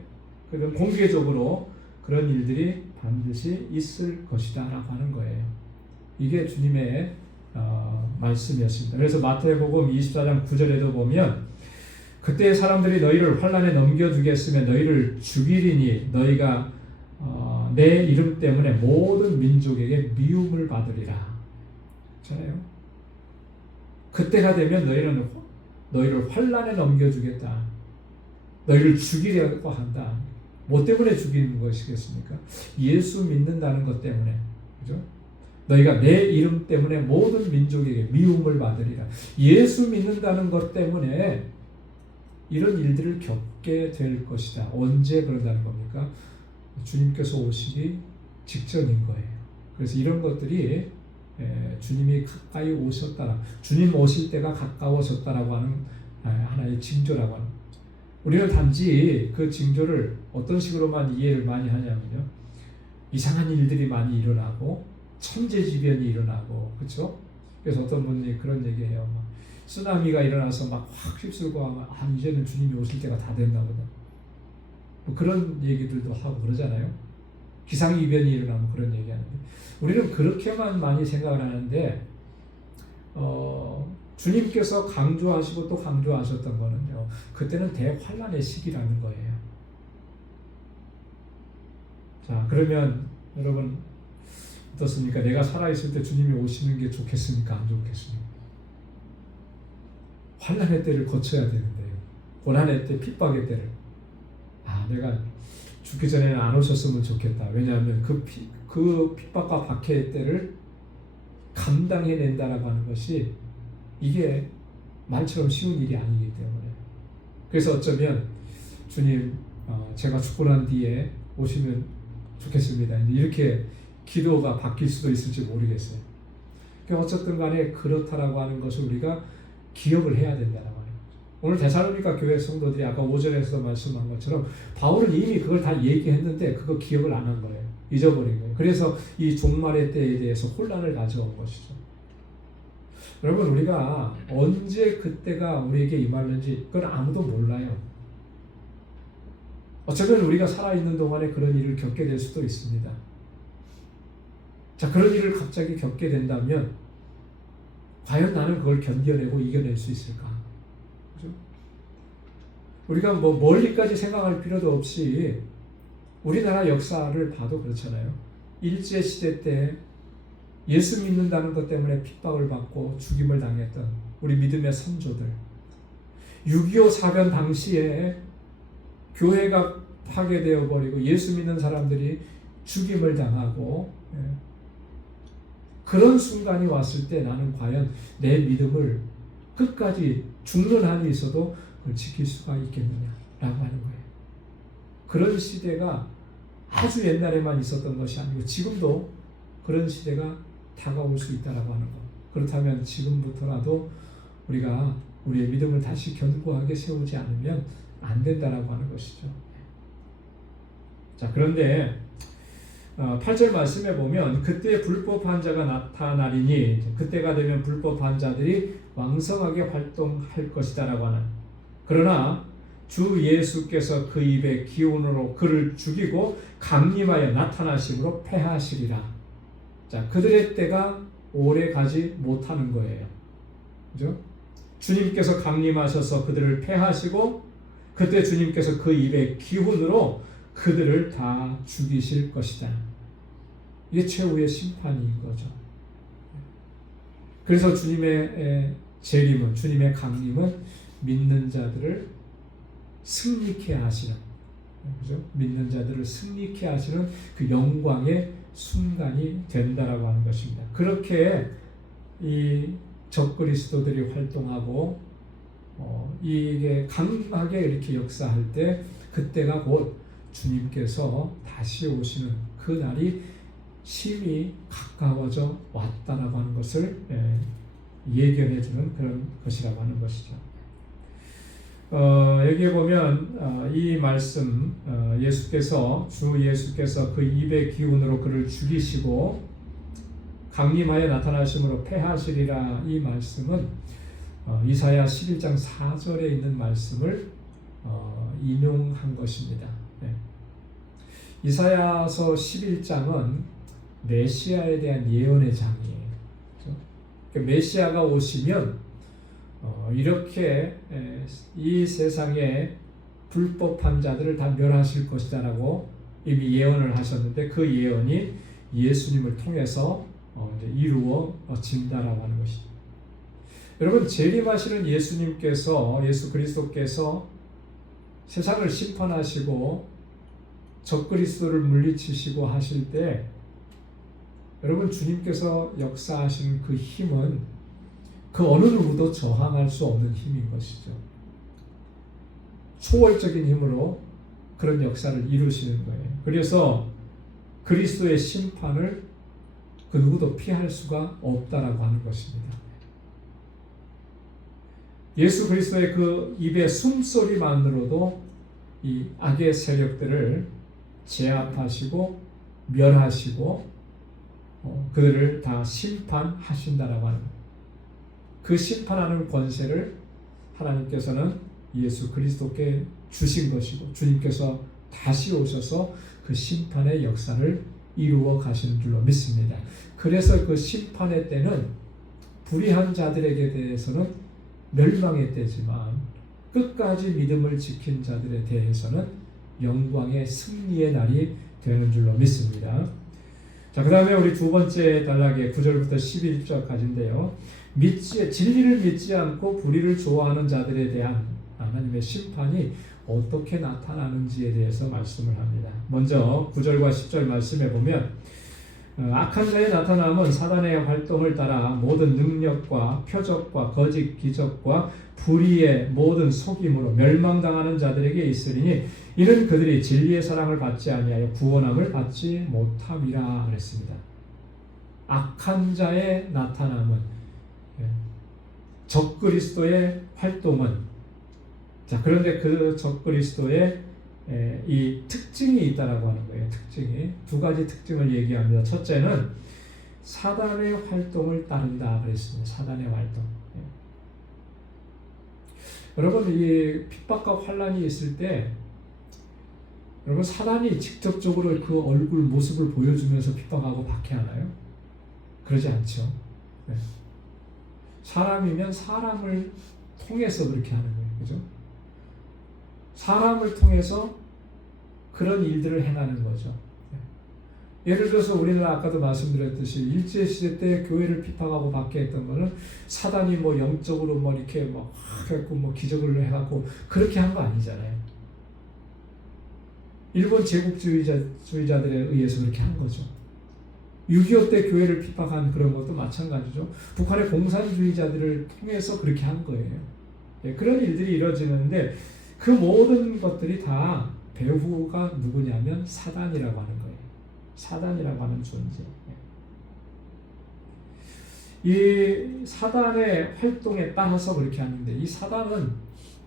공개적으로 그런 일들이 반드시 있을 것이다 라고 하는 거예요. 이게 주님의 말씀이었습니다. 그래서 마태복음 24장 9절에도 보면 그때 사람들이 너희를 환란에 넘겨주겠으며 너희를 죽이리니 너희가 내 이름 때문에 모든 민족에게 미움을 받으리라. 그렇잖아요. 그때가 되면 너희를 환란에 넘겨주겠다. 너희를 죽이려고 한다. 뭐 때문에 죽이는 것이겠습니까? 예수 믿는다는 것 때문에. 그죠? 너희가 내 이름 때문에 모든 민족에게 미움을 받으리라. 예수 믿는다는 것 때문에 이런 일들을 겪게 될 것이다. 언제 그런다는 겁니까? 주님께서 오시기 직전인 거예요. 그래서 이런 것들이 주님이 가까이 오셨다라, 주님 오실 때가 가까워졌다라고 하는 하나의 징조라고 하는. 우리는 단지 그 징조를 어떤 식으로만 이해를 많이 하냐면요, 이상한 일들이 많이 일어나고 천재지변이 일어나고, 그렇죠? 그래서 어떤 분이 그런 얘기해요. 쓰나미가 일어나서 막 확 휩쓸고 하면 이제는 주님이 오실 때가 다 됐나 보다. 뭐 그런 얘기들도 하고 그러잖아요. 기상이변이 일어나면 그런 얘기하는데 우리는 그렇게만 많이 생각을 하는데 주님께서 강조하시고 또 강조하셨던 거는요, 그때는 대환란의 시기라는 거예요. 자, 그러면 여러분 어떻습니까? 내가 살아있을 때 주님이 오시는 게 좋겠습니까? 안 좋겠습니까? 환란의 때를 거쳐야 되는데요. 고난의 때, 핍박의 때를. 내가 죽기 전에는 안 오셨으면 좋겠다. 왜냐하면 그 핍박과 박해의 때를 감당해낸다라고 하는 것이 이게 말처럼 쉬운 일이 아니기 때문에. 그래서 어쩌면 주님, 제가 죽고 난 뒤에 오시면 좋겠습니다. 이렇게 기도가 바뀔 수도 있을지 모르겠어요. 그러니까 어쨌든 간에 그렇다라고 하는 것을 우리가 기억을 해야 된다라고 하는 거죠. 오늘 데살로니가 교회 성도들이 아까 5절에서 말씀한 것처럼 바울은 이미 그걸 다 얘기했는데 그거 기억을 안 한 거예요. 잊어버린 거예요. 그래서 이 종말의 때에 대해서 혼란을 가져온 것이죠. 여러분, 우리가 언제 그때가 우리에게 임하는지 그건 아무도 몰라요. 어쩌면 우리가 살아있는 동안에 그런 일을 겪게 될 수도 있습니다. 자, 그런 일을 갑자기 겪게 된다면 과연 나는 그걸 견뎌내고 이겨낼 수 있을까? 그죠? 우리가 뭐 멀리까지 생각할 필요도 없이 우리나라 역사를 봐도 그렇잖아요. 일제시대 때 예수 믿는다는 것 때문에 핍박을 받고 죽임을 당했던 우리 믿음의 선조들, 6.25 사변 당시에 교회가 파괴되어 버리고 예수 믿는 사람들이 죽임을 당하고, 그런 순간이 왔을 때 나는 과연 내 믿음을 끝까지 죽는 한이 있어도 그걸 지킬 수가 있겠느냐라고 하는 거예요. 그런 시대가 아주 옛날에만 있었던 것이 아니고 지금도 그런 시대가 다가올 수 있다라고 하는 것. 그렇다면 지금부터라도 우리가 우리의 믿음을 다시 견고하게 세우지 않으면 안 된다라고 하는 것이죠. 자, 그런데 8절 말씀에 보면 그때 불법한 자가 나타나리니, 그때가 되면 불법한 자들이 왕성하게 활동할 것이다 라고 하는. 그러나 주 예수께서 그 입의 기운으로 그를 죽이고 강림하여 나타나심으로 패하시리라. 자, 그들의 때가 오래 가지 못하는 거예요. 그죠? 주님께서 강림하셔서 그들을 패하시고 그때 주님께서 그 입의 기운으로 그들을 다 죽이실 것이다. 이게 최후의 심판인 거죠. 그래서 주님의 재림은, 주님의 강림은 믿는 자들을 승리케 하시는, 그죠? 믿는 자들을 승리케 하시는 그 영광의 순간이 된다라고 하는 것입니다. 그렇게 이 적그리스도들이 활동하고 이게 강하게 이렇게 역사할 때 그때가 곧 주님께서 다시 오시는 그 날이 심히 가까워져 왔다라고 하는 것을 예견해주는 그런 것이라고 하는 것이죠. 여기에 보면 이 말씀 주 예수께서 그 입의 기운으로 그를 죽이시고 강림하여 나타나심으로 패하시리라, 이 말씀은 이사야 11장 4절에 있는 말씀을 인용한 것입니다. 이사야서 11장은 메시아에 대한 예언의 장이에요. 그렇죠? 메시아가 오시면 이렇게 이 세상에 불법한 자들을 다 멸하실 것이다라고 이미 예언을 하셨는데, 그 예언이 예수님을 통해서 이제 이루어진다라고 하는 것이죠. 여러분, 재림하시는 예수 그리스도께서 세상을 심판하시고 적그리스도를 물리치시고 하실 때, 여러분, 주님께서 역사하신 그 힘은 그 어느 누구도 저항할 수 없는 힘인 것이죠. 초월적인 힘으로 그런 역사를 이루시는 거예요. 그래서 그리스도의 심판을 그 누구도 피할 수가 없다라고 하는 것입니다. 예수 그리스도의 그 입의 숨소리만으로도 이 악의 세력들을 제압하시고 멸하시고 그들을 다 심판하신다라고 하는 거예요. 그 심판하는 권세를 하나님께서는 예수 그리스도께 주신 것이고, 주님께서 다시 오셔서 그 심판의 역사를 이루어 가시는 줄로 믿습니다. 그래서 그 심판의 때는 불의한 자들에게 대해서는 멸망의 때지만, 끝까지 믿음을 지킨 자들에 대해서는 영광의 승리의 날이 되는 줄로 믿습니다. 자, 그 다음에 우리 두 번째 단락의 9절부터 11절까지인데요. 진리를 믿지 않고 불의를 좋아하는 자들에 대한 하나님의 심판이 어떻게 나타나는지에 대해서 말씀을 합니다. 먼저 9절과 10절 말씀에 보면, 악한 자의 나타남은 사단의 활동을 따라 모든 능력과 표적과 거짓 기적과 불의의 모든 속임으로 멸망당하는 자들에게 있으리니, 이는 그들이 진리의 사랑을 받지 아니하여 구원함을 받지 못함이라 그랬습니다. 악한 자의 나타남은, 적그리스도의 활동은, 자, 그런데 그 적그리스도의 이 특징이 있다라고 하는 거예요. 특징이 두 가지 특징을 얘기합니다. 첫째는 사단의 활동을 따른다 그랬습니다. 사단의 활동. 여러분, 이 핍박과 환난이 있을 때, 여러분, 사단이 직접적으로 그 얼굴 모습을 보여주면서 핍박하고 박해하나요? 그러지 않죠. 사람이면 사람을 통해서 그렇게 하는 거예요. 그죠? 사람을 통해서 그런 일들을 행하는 거죠. 예를 들어서 우리는 아까도 말씀드렸듯이 일제시대 때 교회를 핍박하고 박해했던 거는 사단이 뭐 영적으로 뭐 이렇게 뭐 해갖고 뭐 기적을 해갖고 그렇게 한 거 아니잖아요. 일본 제국주의자들에 의해서 그렇게 한 거죠. 6.25 때 교회를 핍박한 그런 것도 마찬가지죠. 북한의 공산주의자들을 통해서 그렇게 한 거예요. 그런 일들이 이루어지는데, 그 모든 것들이 다 배후가 누구냐면 사단이라고 하는 거예요. 사단이라고 하는 존재. 이 사단의 활동에 따라서 그렇게 하는데, 이 사단은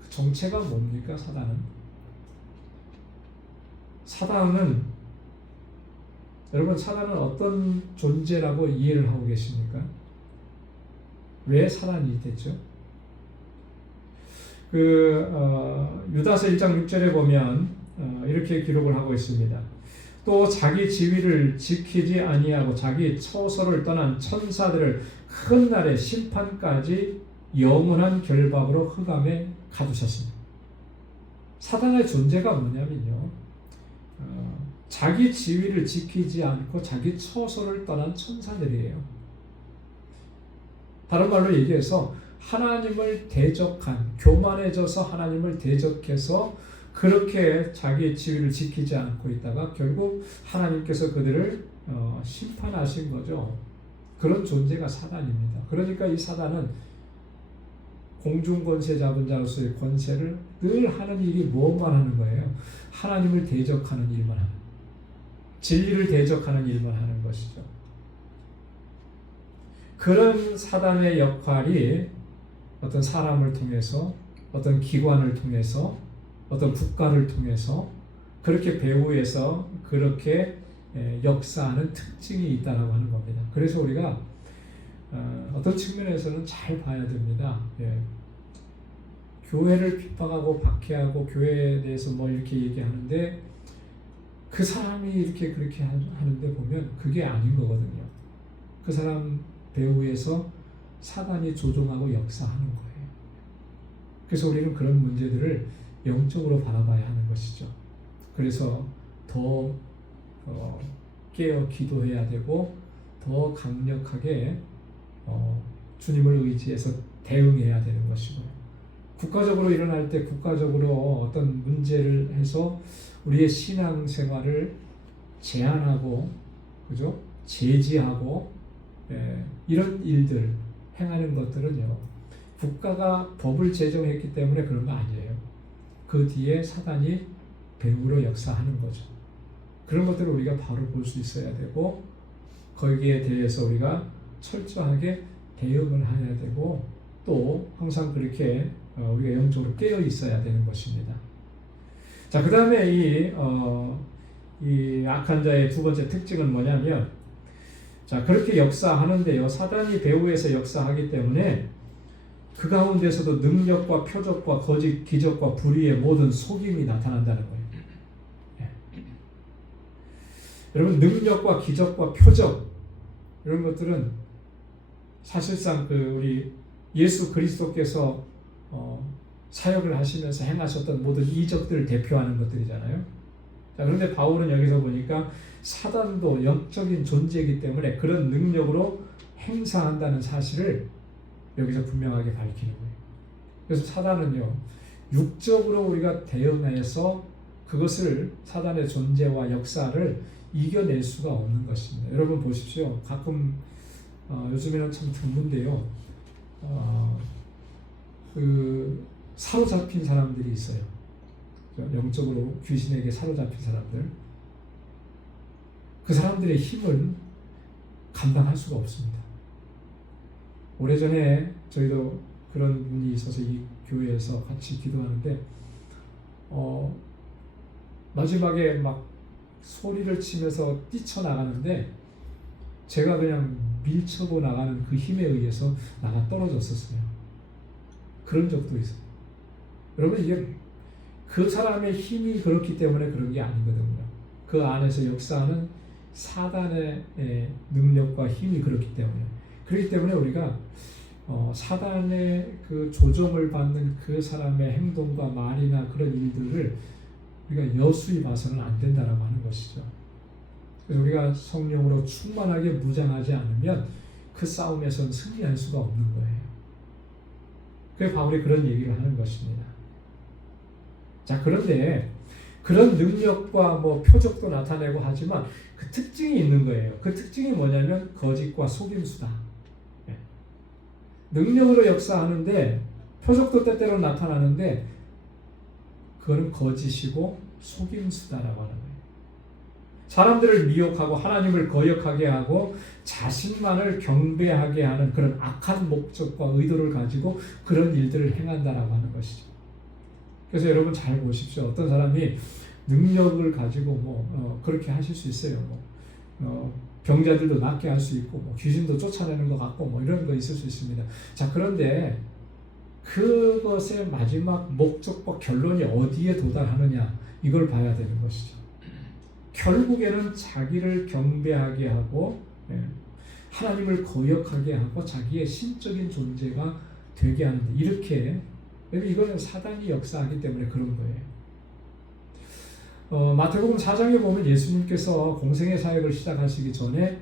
정체가 뭡니까? 사단은 여러분, 사단은 어떤 존재라고 이해를 하고 계십니까? 왜 사단이 됐죠? 유다서 1장 6절에 보면 이렇게 기록을 하고 있습니다. 또 자기 지위를 지키지 아니하고 자기 처소를 떠난 천사들을 큰 날의 심판까지 영원한 결박으로 흑암에 가두셨습니다. 사단의 존재가 뭐냐면요, 자기 지위를 지키지 않고 자기 처소를 떠난 천사들이에요. 다른 말로 얘기해서 하나님을 대적한, 교만해져서 하나님을 대적해서 그렇게 자기 지위를 지키지 않고 있다가 결국 하나님께서 그들을 심판하신 거죠. 그런 존재가 사단입니다. 그러니까 이 사단은 공중 권세 잡은 자로서의 권세를 늘 하는 일이 무엇만 하는 거예요? 하나님을 대적하는 일만 하는, 진리를 대적하는 일만 하는 것이죠. 그런 사단의 역할이 어떤 사람을 통해서, 어떤 기관을 통해서, 어떤 국가를 통해서 그렇게 배후에서 그렇게 역사하는 특징이 있다라고 하는 겁니다. 그래서 우리가 어떤 측면에서는 잘 봐야 됩니다. 교회를 핍박하고 박해하고 교회에 대해서 뭐 이렇게 얘기하는데 그 사람이 이렇게 그렇게 하는데 보면 그게 아닌 거거든요. 그 사람 배후에서 사단이 조종하고 역사하는 거예요. 그래서 우리는 그런 문제들을 영적으로 바라봐야 하는 것이죠. 그래서 더 깨어 기도해야 되고 더 강력하게 주님을 의지해서 대응해야 되는 것이고요. 국가적으로 일어날 때 국가적으로 어떤 문제를 해서 우리의 신앙생활을 제한하고, 그죠? 제지하고, 이런 일들 행하는 것들은요, 국가가 법을 제정했기 때문에 그런 거 아니에요. 그 뒤에 사단이 배후로 역사하는 거죠. 그런 것들을 우리가 바로 볼 수 있어야 되고, 거기에 대해서 우리가 철저하게 대응을 해야 되고, 또 항상 그렇게 우리가 영적으로 깨어 있어야 되는 것입니다. 자, 그 다음에 이 악한 자의 두 번째 특징은 뭐냐면, 자, 그렇게 역사하는데요, 사단이 배후에서 역사하기 때문에 그 가운데서도 능력과 표적과 거짓 기적과 불의의 모든 속임이 나타난다는 거예요. 여러분, 능력과 기적과 표적 이런 것들은 사실상 우리 예수 그리스도께서 사역을 하시면서 행하셨던 모든 이적들을 대표하는 것들이잖아요. 자, 그런데 바울은 여기서 보니까 사단도 영적인 존재이기 때문에 그런 능력으로 행사한다는 사실을 여기서 분명하게 밝히는 거예요. 그래서 사단은요, 육적으로 우리가 대응해서 그것을 사단의 존재와 역사를 이겨낼 수가 없는 것입니다. 여러분 보십시오. 가끔 요즘에는 참 드문데요. 사로잡힌 사람들이 있어요. 영적으로 귀신에게 사로잡힌 사람들. 그 사람들의 힘을 감당할 수가 없습니다. 오래전에 저희도 그런 분이 있어서 이 교회에서 같이 기도하는데 마지막에 막 소리를 치면서 뛰쳐나가는데 제가 그냥 밀쳐고 나가는 그 힘에 의해서 나가 떨어졌었어요. 그런 적도 있어요. 여러분, 이게 그 사람의 힘이 그렇기 때문에 그런 게 아니거든요. 그 안에서 역사하는 사단의 능력과 힘이 그렇기 때문에. 그렇기 때문에 우리가 사단의 그 조종을 받는 그 사람의 행동과 말이나 그런 일들을 우리가 여수히 봐서는 안 된다라고 하는 것이죠. 그래서 우리가 성령으로 충만하게 무장하지 않으면 그 싸움에서는 승리할 수가 없는 거예요. 그래서 바울이 그런 얘기를 하는 것입니다. 자, 그런데 그런 능력과 뭐 표적도 나타내고 하지만 그 특징이 있는 거예요. 그 특징이 뭐냐면 거짓과 속임수다. 능력으로 역사하는데 표적도 때때로 나타나는데 그거는 거짓이고 속임수다라고 하는 거예요. 사람들을 미혹하고 하나님을 거역하게 하고 자신만을 경배하게 하는 그런 악한 목적과 의도를 가지고 그런 일들을 행한다라고 하는 것이죠. 그래서 여러분 잘 보십시오. 어떤 사람이 능력을 가지고 그렇게 하실 수 있어요. 병자들도 낫게 할 수 있고 귀신도 쫓아내는 것 같고 이런 거 있을 수 있습니다. 자, 그런데 그것의 마지막 목적과 결론이 어디에 도달하느냐, 이걸 봐야 되는 것이죠. 결국에는 자기를 경배하게 하고 하나님을 거역하게 하고 자기의 신적인 존재가 되게 하는데, 이렇게 이거는 사단이 역사하기 때문에 그런 거예요. 마태복음 4장에 보면 예수님께서 공생의 사역을 시작하시기 전에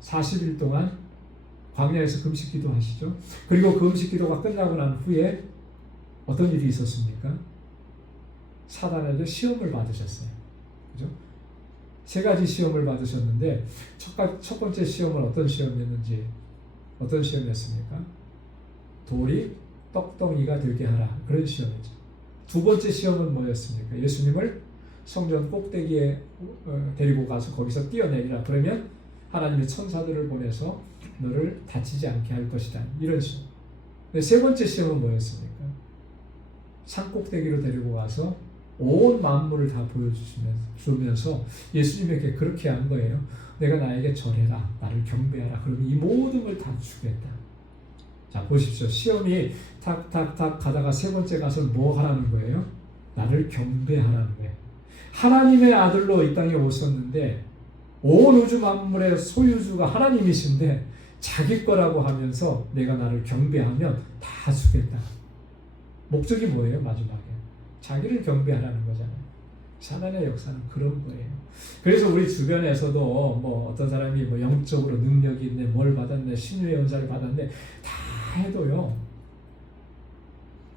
40일 동안 광야에서 금식기도 하시죠. 그리고 그 금식기도가 끝나고 난 후에 어떤 일이 있었습니까? 사단에게 시험을 받으셨어요. 그죠? 세 가지 시험을 받으셨는데 첫 번째 시험은 어떤 시험이었습니까? 돌이 떡덩이가 되게 하라. 그런 시험이죠. 두 번째 시험은 뭐였습니까? 예수님을 성전 꼭대기에 데리고 가서 거기서 뛰어내리라. 그러면 하나님의 천사들을 보내서 너를 다치지 않게 할 것이다. 이런 시험. 세 번째 시험은 뭐였습니까? 산 꼭대기로 데리고 와서 온 만물을 다 보여주면서 예수님에게 그렇게 한 거예요. 내가 나에게 절해라. 나를 경배하라. 그러면 이 모든 걸 다 주겠다. 자, 보십시오. 시험이 탁탁탁 가다가 세 번째 가서 뭐 하라는 거예요? 나를 경배하라는 거예요. 하나님의 아들로 이 땅에 오셨는데 온 우주 만물의 소유주가 하나님이신데 자기 거라고 하면서 내가 나를 경배하면 다 주겠다. 목적이 뭐예요? 마지막에 자기를 경배하라는 거잖아요. 사단의 역사는 그런 거예요. 그래서 우리 주변에서도 뭐 어떤 사람이 뭐 영적으로 능력이 있네, 뭘 받았네, 신유의 연사를 받았네 다 해도요,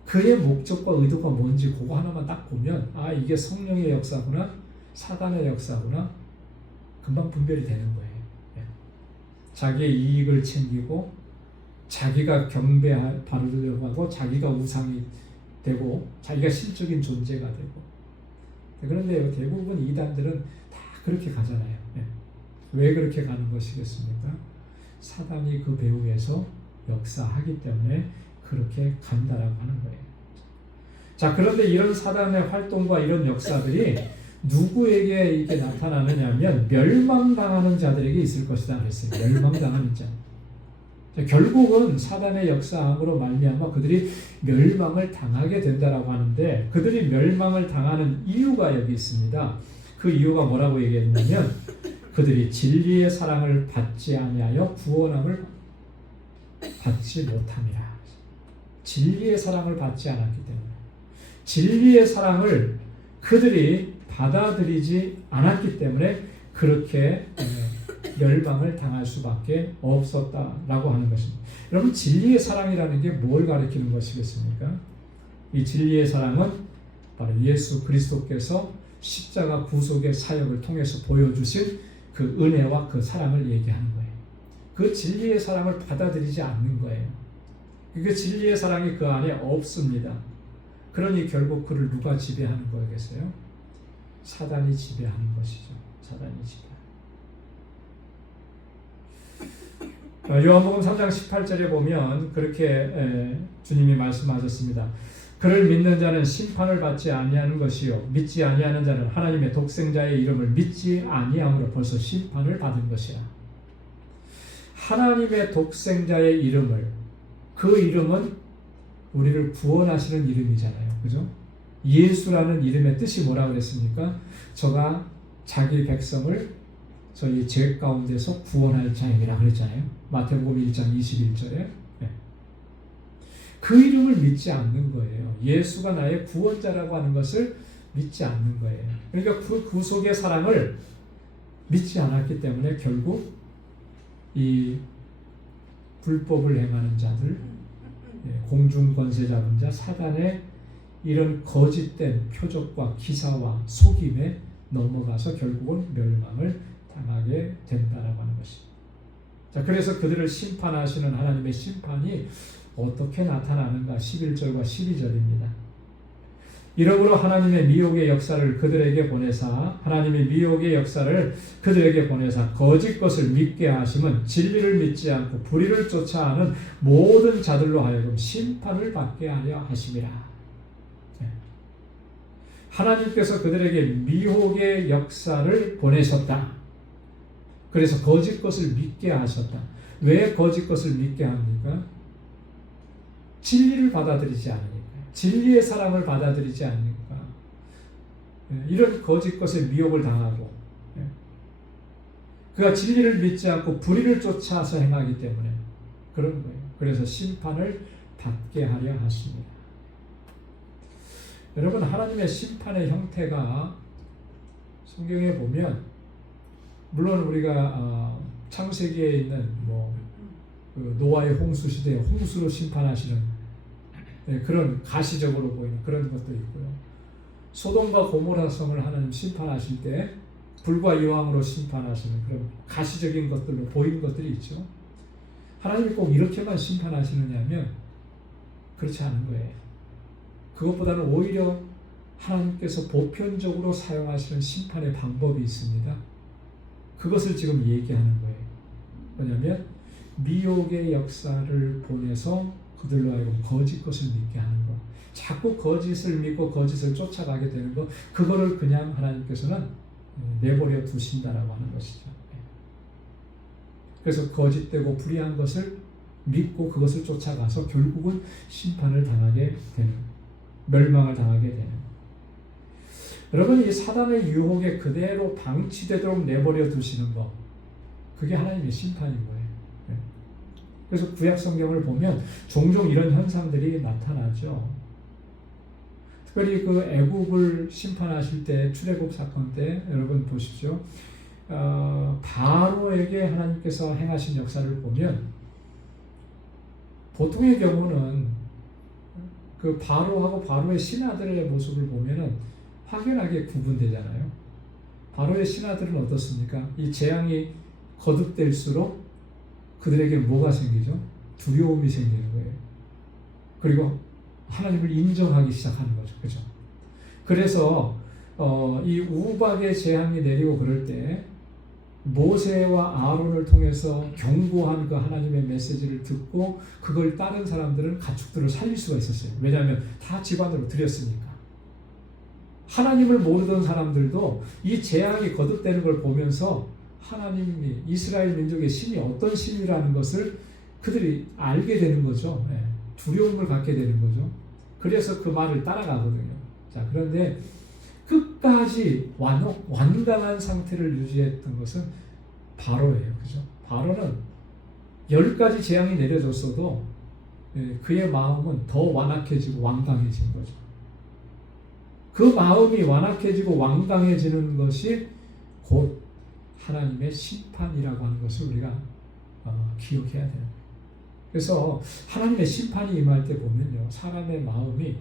그의 목적과 의도가 뭔지 그거 하나만 딱 보면 아, 이게 성령의 역사구나, 사단의 역사구나, 금방 분별이 되는 거예요. 자기의 이익을 챙기고 자기가 경배하려고 하고 자기가 우상이 되고 자기가 신적인 존재가 되고. 그런데 대부분 이단들은 다 그렇게 가잖아요. 왜 그렇게 가는 것이겠습니까? 사단이 그 배후에서 역사하기 때문에 그렇게 간다라고 하는 거예요. 자, 그런데 이런 사단의 활동과 이런 역사들이 누구에게 이렇게 나타나느냐면 멸망당하는 자들에게 있을 것이다 그랬어요. 멸망당하는 자. 자, 결국은 사단의 역사함으로 말미암아 그들이 멸망을 당하게 된다라고 하는데, 그들이 멸망을 당하는 이유가 여기 있습니다. 그 이유가 뭐라고 얘기했냐면 그들이 진리의 사랑을 받지 아니하여 구원함을 받지 못함이라. 진리의 사랑을 받지 않았기 때문에, 진리의 사랑을 그들이 받아들이지 않았기 때문에 그렇게 멸망을 당할 수밖에 없었다라고 하는 것입니다. 여러분, 진리의 사랑이라는 게 뭘 가리키는 것이겠습니까? 이 진리의 사랑은 바로 예수 그리스도께서 십자가 구속의 사역을 통해서 보여주신 그 은혜와 그 사랑을 얘기하는 거예요. 그 진리의 사랑을 받아들이지 않는 거예요. 그 진리의 사랑이 그 안에 없습니다. 그러니 결국 그를 누가 지배하는 거겠어요? 사단이 지배하는 것이죠. 사단이 지배. 요한복음 3장 18절에 보면 그렇게 주님이 말씀하셨습니다. 그를 믿는 자는 심판을 받지 아니하는 것이요, 믿지 아니하는 자는 하나님의 독생자의 이름을 믿지 아니함으로 벌써 심판을 받은 것이라. 하나님의 독생자의 이름을, 그 이름은 우리를 구원하시는 이름이잖아요. 그죠? 예수라는 이름의 뜻이 뭐라고 그랬습니까? 저가 자기 백성을 저희 죄 가운데서 구원할 자임이라 그랬잖아요. 마태복음 1장 21절에. 그 이름을 믿지 않는 거예요. 예수가 나의 구원자라고 하는 것을 믿지 않는 거예요. 그러니까 그 구속의 사랑을 믿지 않았기 때문에 결국 이 불법을 행하는 자들, 공중 권세 잡은 자, 사단의 이런 거짓된 표적과 기사와 속임에 넘어가서 결국은 멸망을 당하게 된다라고 하는 것입니다. 자, 그래서 그들을 심판하시는 하나님의 심판이 어떻게 나타나는가? 11절과 12절입니다. 이러므로 하나님의 미혹의 역사를 그들에게 보내사, 하나님의 미혹의 역사를 그들에게 보내사 거짓 것을 믿게 하심은 진리를 믿지 않고 불의를 쫓아하는 모든 자들로 하여금 심판을 받게 하려 하심이라. 하나님께서 그들에게 미혹의 역사를 보내셨다. 그래서 거짓 것을 믿게 하셨다. 왜 거짓 것을 믿게 합니까? 진리를 받아들이지 않으니까, 진리의 사랑을 받아들이지 않으니까 이런 거짓 것에 미혹을 당하고, 그가 진리를 믿지 않고 불의를 쫓아서 행하기 때문에 그런 거예요. 그래서 심판을 받게 하려 하십니다. 여러분, 하나님의 심판의 형태가 성경에 보면, 물론 우리가 창세기에 있는 그 노아의 홍수 시대에 홍수로 심판하시는 그런 가시적으로 보이는 그런 것도 있고요. 소돔과 고모라 성을 하나님 심판하실 때 불과 이왕으로 심판하시는 그런 가시적인 것들로 보이는 것들이 있죠. 하나님이 꼭 이렇게만 심판하시느냐면 그렇지 않은 거예요. 그것보다는 오히려 하나님께서 보편적으로 사용하시는 심판의 방법이 있습니다. 그것을 지금 얘기하는 거예요. 뭐냐면 미혹의 역사를 보내서 그들로 하여금 거짓 것을 믿게 하는 것. 자꾸 거짓을 믿고 거짓을 쫓아가게 되는 것, 그거를 그냥 하나님께서는 내버려 두신다라고 하는 것이죠. 그래서 거짓되고 불의한 것을 믿고 그것을 쫓아가서 결국은 심판을 당하게 되는, 멸망을 당하게 되는. 여러분, 이 사단의 유혹에 그대로 방치되도록 내버려 두시는 것, 그게 하나님의 심판인 거예요. 그래서 구약 성경을 보면 종종 이런 현상들이 나타나죠. 특별히 그 애국을 심판하실 때, 출애굽 사건 때 여러분 보십시오. 바로에게 하나님께서 행하신 역사를 보면 보통의 경우는 그 바로하고 바로의 신하들의 모습을 보면은 확연하게 구분되잖아요. 바로의 신하들은 어떻습니까? 이 재앙이 거듭될수록 그들에게 뭐가 생기죠? 두려움이 생기는 거예요. 그리고 하나님을 인정하기 시작하는 거죠. 그죠? 그래서 이 우박의 재앙이 내리고 그럴 때 모세와 아론을 통해서 경고한 그 하나님의 메시지를 듣고 그걸 따른 사람들은 가축들을 살릴 수가 있었어요. 왜냐하면 다 집안으로 드렸으니까. 하나님을 모르던 사람들도 이 재앙이 거듭되는 걸 보면서 하나님이 이스라엘 민족의 신이 어떤 신이라는 것을 그들이 알게 되는 거죠. 두려움을 갖게 되는 거죠. 그래서 그 말을 따라가거든요. 자, 그런데 끝까지 완강한 상태를 유지했던 것은 바로예요. 그죠? 바로는 10가지 재앙이 내려졌어도 그의 마음은 더 완악해지고 완강해진 거죠. 그 마음이 완악해지고 완강해지는 것이 곧 하나님의 심판이라고 하는 것을 우리가 기억해야 돼요. 그래서 하나님의 심판이 임할 때 보면요, 사람의 마음이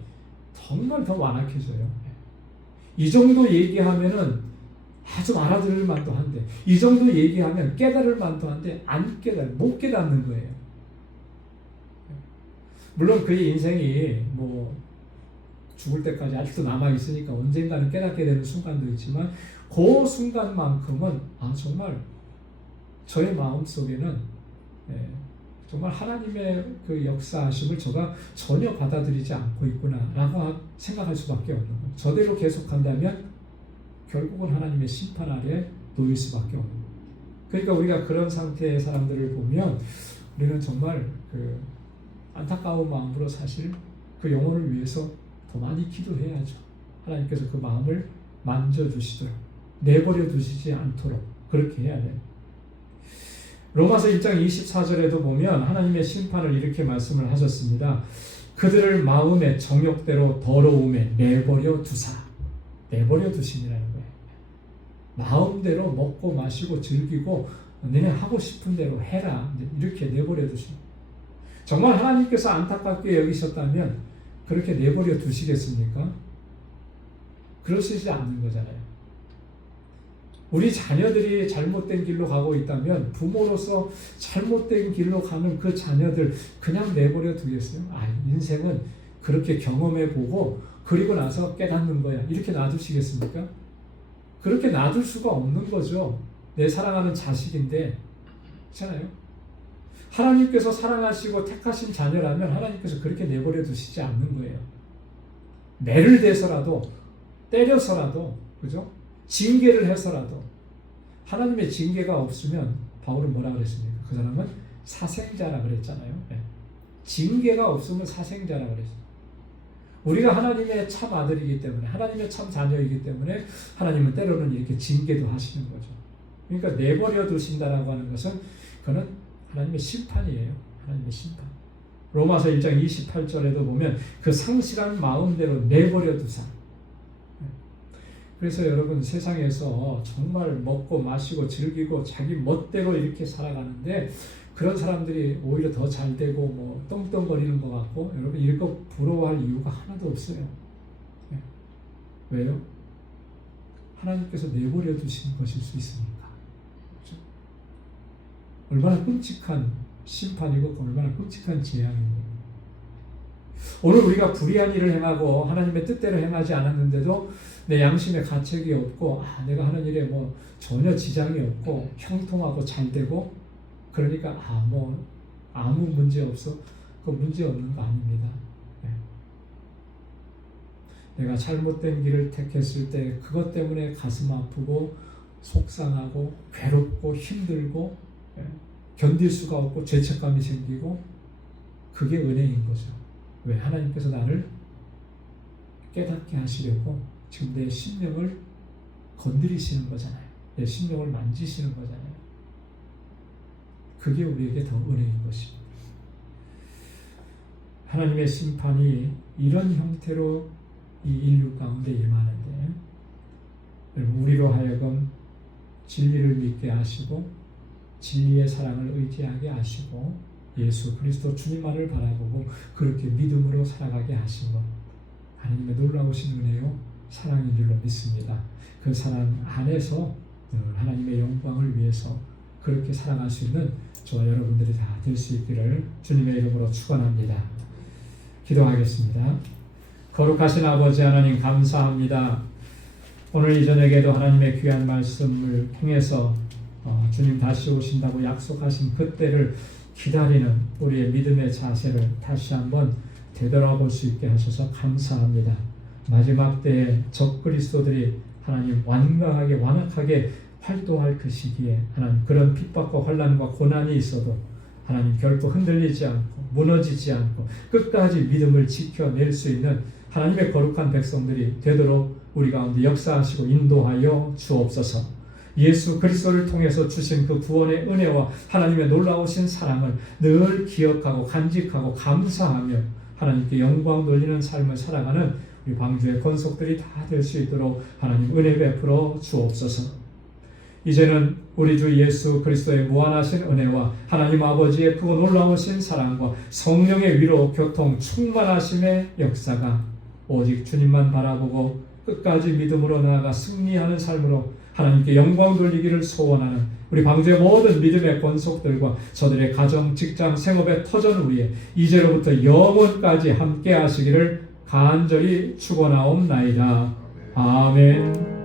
정말 더 완악해져요. 이 정도 얘기하면은 아주 알아들을 만도 한데, 이 정도 얘기하면 깨달을 만도 한데 못 깨닫는 거예요. 물론 그의 인생이 뭐 죽을 때까지 아직도 남아 있으니까 언젠가는 깨닫게 되는 순간도 있지만, 그 순간만큼은 정말 저의 마음 속에는 정말 하나님의 그 역사하심을 제가 전혀 받아들이지 않고 있구나라고 생각할 수밖에 없는 거예요. 저대로 계속한다면 결국은 하나님의 심판 아래 놓일 수밖에 없는 거예요. 그러니까 우리가 그런 상태의 사람들을 보면 우리는 정말 그 안타까운 마음으로 사실 그 영혼을 위해서 더 많이 기도해야죠. 하나님께서 그 마음을 만져주시도록, 내버려 두시지 않도록 그렇게 해야 돼요. 로마서 1장 24절에도 보면 하나님의 심판을 이렇게 말씀을 하셨습니다. 그들을 마음의 정욕대로 더러움에 내버려 두사. 내버려 두심이라는 거예요. 마음대로 먹고 마시고 즐기고 너네 하고 싶은 대로 해라. 이렇게 내버려 두심. 정말 하나님께서 안타깝게 여기셨다면 그렇게 내버려 두시겠습니까? 그러시지 않는 거잖아요. 우리 자녀들이 잘못된 길로 가고 있다면 부모로서 잘못된 길로 가는 그 자녀들 그냥 내버려 두겠어요? 인생은 그렇게 경험해보고 그리고 나서 깨닫는 거야. 이렇게 놔두시겠습니까? 그렇게 놔둘 수가 없는 거죠. 내 사랑하는 자식인데. 그렇잖아요? 하나님께서 사랑하시고 택하신 자녀라면 하나님께서 그렇게 내버려 두시지 않는 거예요. 매를 대서라도, 때려서라도, 그죠? 징계를 해서라도. 하나님의 징계가 없으면 바울은 뭐라 그랬습니까? 그 사람은 사생자라 그랬잖아요. 징계가 없으면 사생자라 그랬어요. 우리가 하나님의 참 아들이기 때문에, 하나님의 참 자녀이기 때문에 하나님은 때로는 이렇게 징계도 하시는 거죠. 그러니까 내버려 두신다라고 하는 것은 그거는 하나님의 심판이에요. 하나님의 심판. 로마서 1장 28절에도 보면 그 상실한 마음대로 내버려 두사. 그래서 여러분, 세상에서 정말 먹고 마시고 즐기고 자기 멋대로 이렇게 살아가는데 그런 사람들이 오히려 더 잘 되고 뭐 떵떵거리는 것 같고, 여러분 이거 부러워할 이유가 하나도 없어요. 왜요? 하나님께서 내버려 두신 것일 수 있으니까. 그렇죠? 얼마나 끔찍한 심판이고 얼마나 끔찍한 재앙입니다. 오늘 우리가 불의한 일을 행하고 하나님의 뜻대로 행하지 않았는데도 내 양심에 가책이 없고 내가 하는 일에 뭐 전혀 지장이 없고 형통하고 잘 되고 그러니까 뭐 아무 문제 없어. 그 문제 없는 거 아닙니다. 내가 잘못된 길을 택했을 때 그것 때문에 가슴 아프고 속상하고 괴롭고 힘들고 견딜 수가 없고 죄책감이 생기고 그게 은혜인 거죠. 왜? 하나님께서 나를 깨닫게 하시려고 지금 내 심령을 건드리시는 거잖아요. 내 심령을 만지시는 거잖아요. 그게 우리에게 더 은혜인 것입니다. 하나님의 심판이 이런 형태로 이 인류 가운데 임하는데 우리로 하여금 진리를 믿게 하시고 진리의 사랑을 의지하게 하시고 예수 그리스도 주님만을 바라보고 그렇게 믿음으로 살아가게 하신 것 하나님의 놀라우신 은혜요 사랑인 줄로 믿습니다. 그 사랑 안에서 하나님의 영광을 위해서 그렇게 살아갈 수 있는 저와 여러분들이 다 될 수 있기를 주님의 이름으로 축원합니다. 기도하겠습니다. 거룩하신 아버지 하나님 감사합니다. 오늘 이 저녁에도 하나님의 귀한 말씀을 통해서 주님 다시 오신다고 약속하신 그때를 기다리는 우리의 믿음의 자세를 다시 한번 되돌아볼 수 있게 하셔서 감사합니다. 마지막 때에 적그리스도들이 하나님 완강하게 완악하게 활동할 그 시기에 하나님 그런 핍박과 환난과 고난이 있어도 하나님 결코 흔들리지 않고 무너지지 않고 끝까지 믿음을 지켜낼 수 있는 하나님의 거룩한 백성들이 되도록 우리 가운데 역사하시고 인도하여 주옵소서. 예수 그리스도를 통해서 주신 그 구원의 은혜와 하나님의 놀라우신 사랑을 늘 기억하고 간직하고 감사하며 하나님께 영광 돌리는 삶을 살아가는 우리 광주의 권속들이 다 될 수 있도록 하나님 은혜 베풀어 주옵소서. 이제는 우리 주 예수 그리스도의 무한하신 은혜와 하나님 아버지의 그 놀라우신 사랑과 성령의 위로 교통 충만하심의 역사가 오직 주님만 바라보고 끝까지 믿음으로 나아가 승리하는 삶으로 하나님께 영광 돌리기를 소원하는 우리 광주의 모든 믿음의 권속들과 저들의 가정, 직장, 생업의 터전 위에 이제로부터 영원까지 함께 하시기를 간절히 축원하옵나이다. 아멘.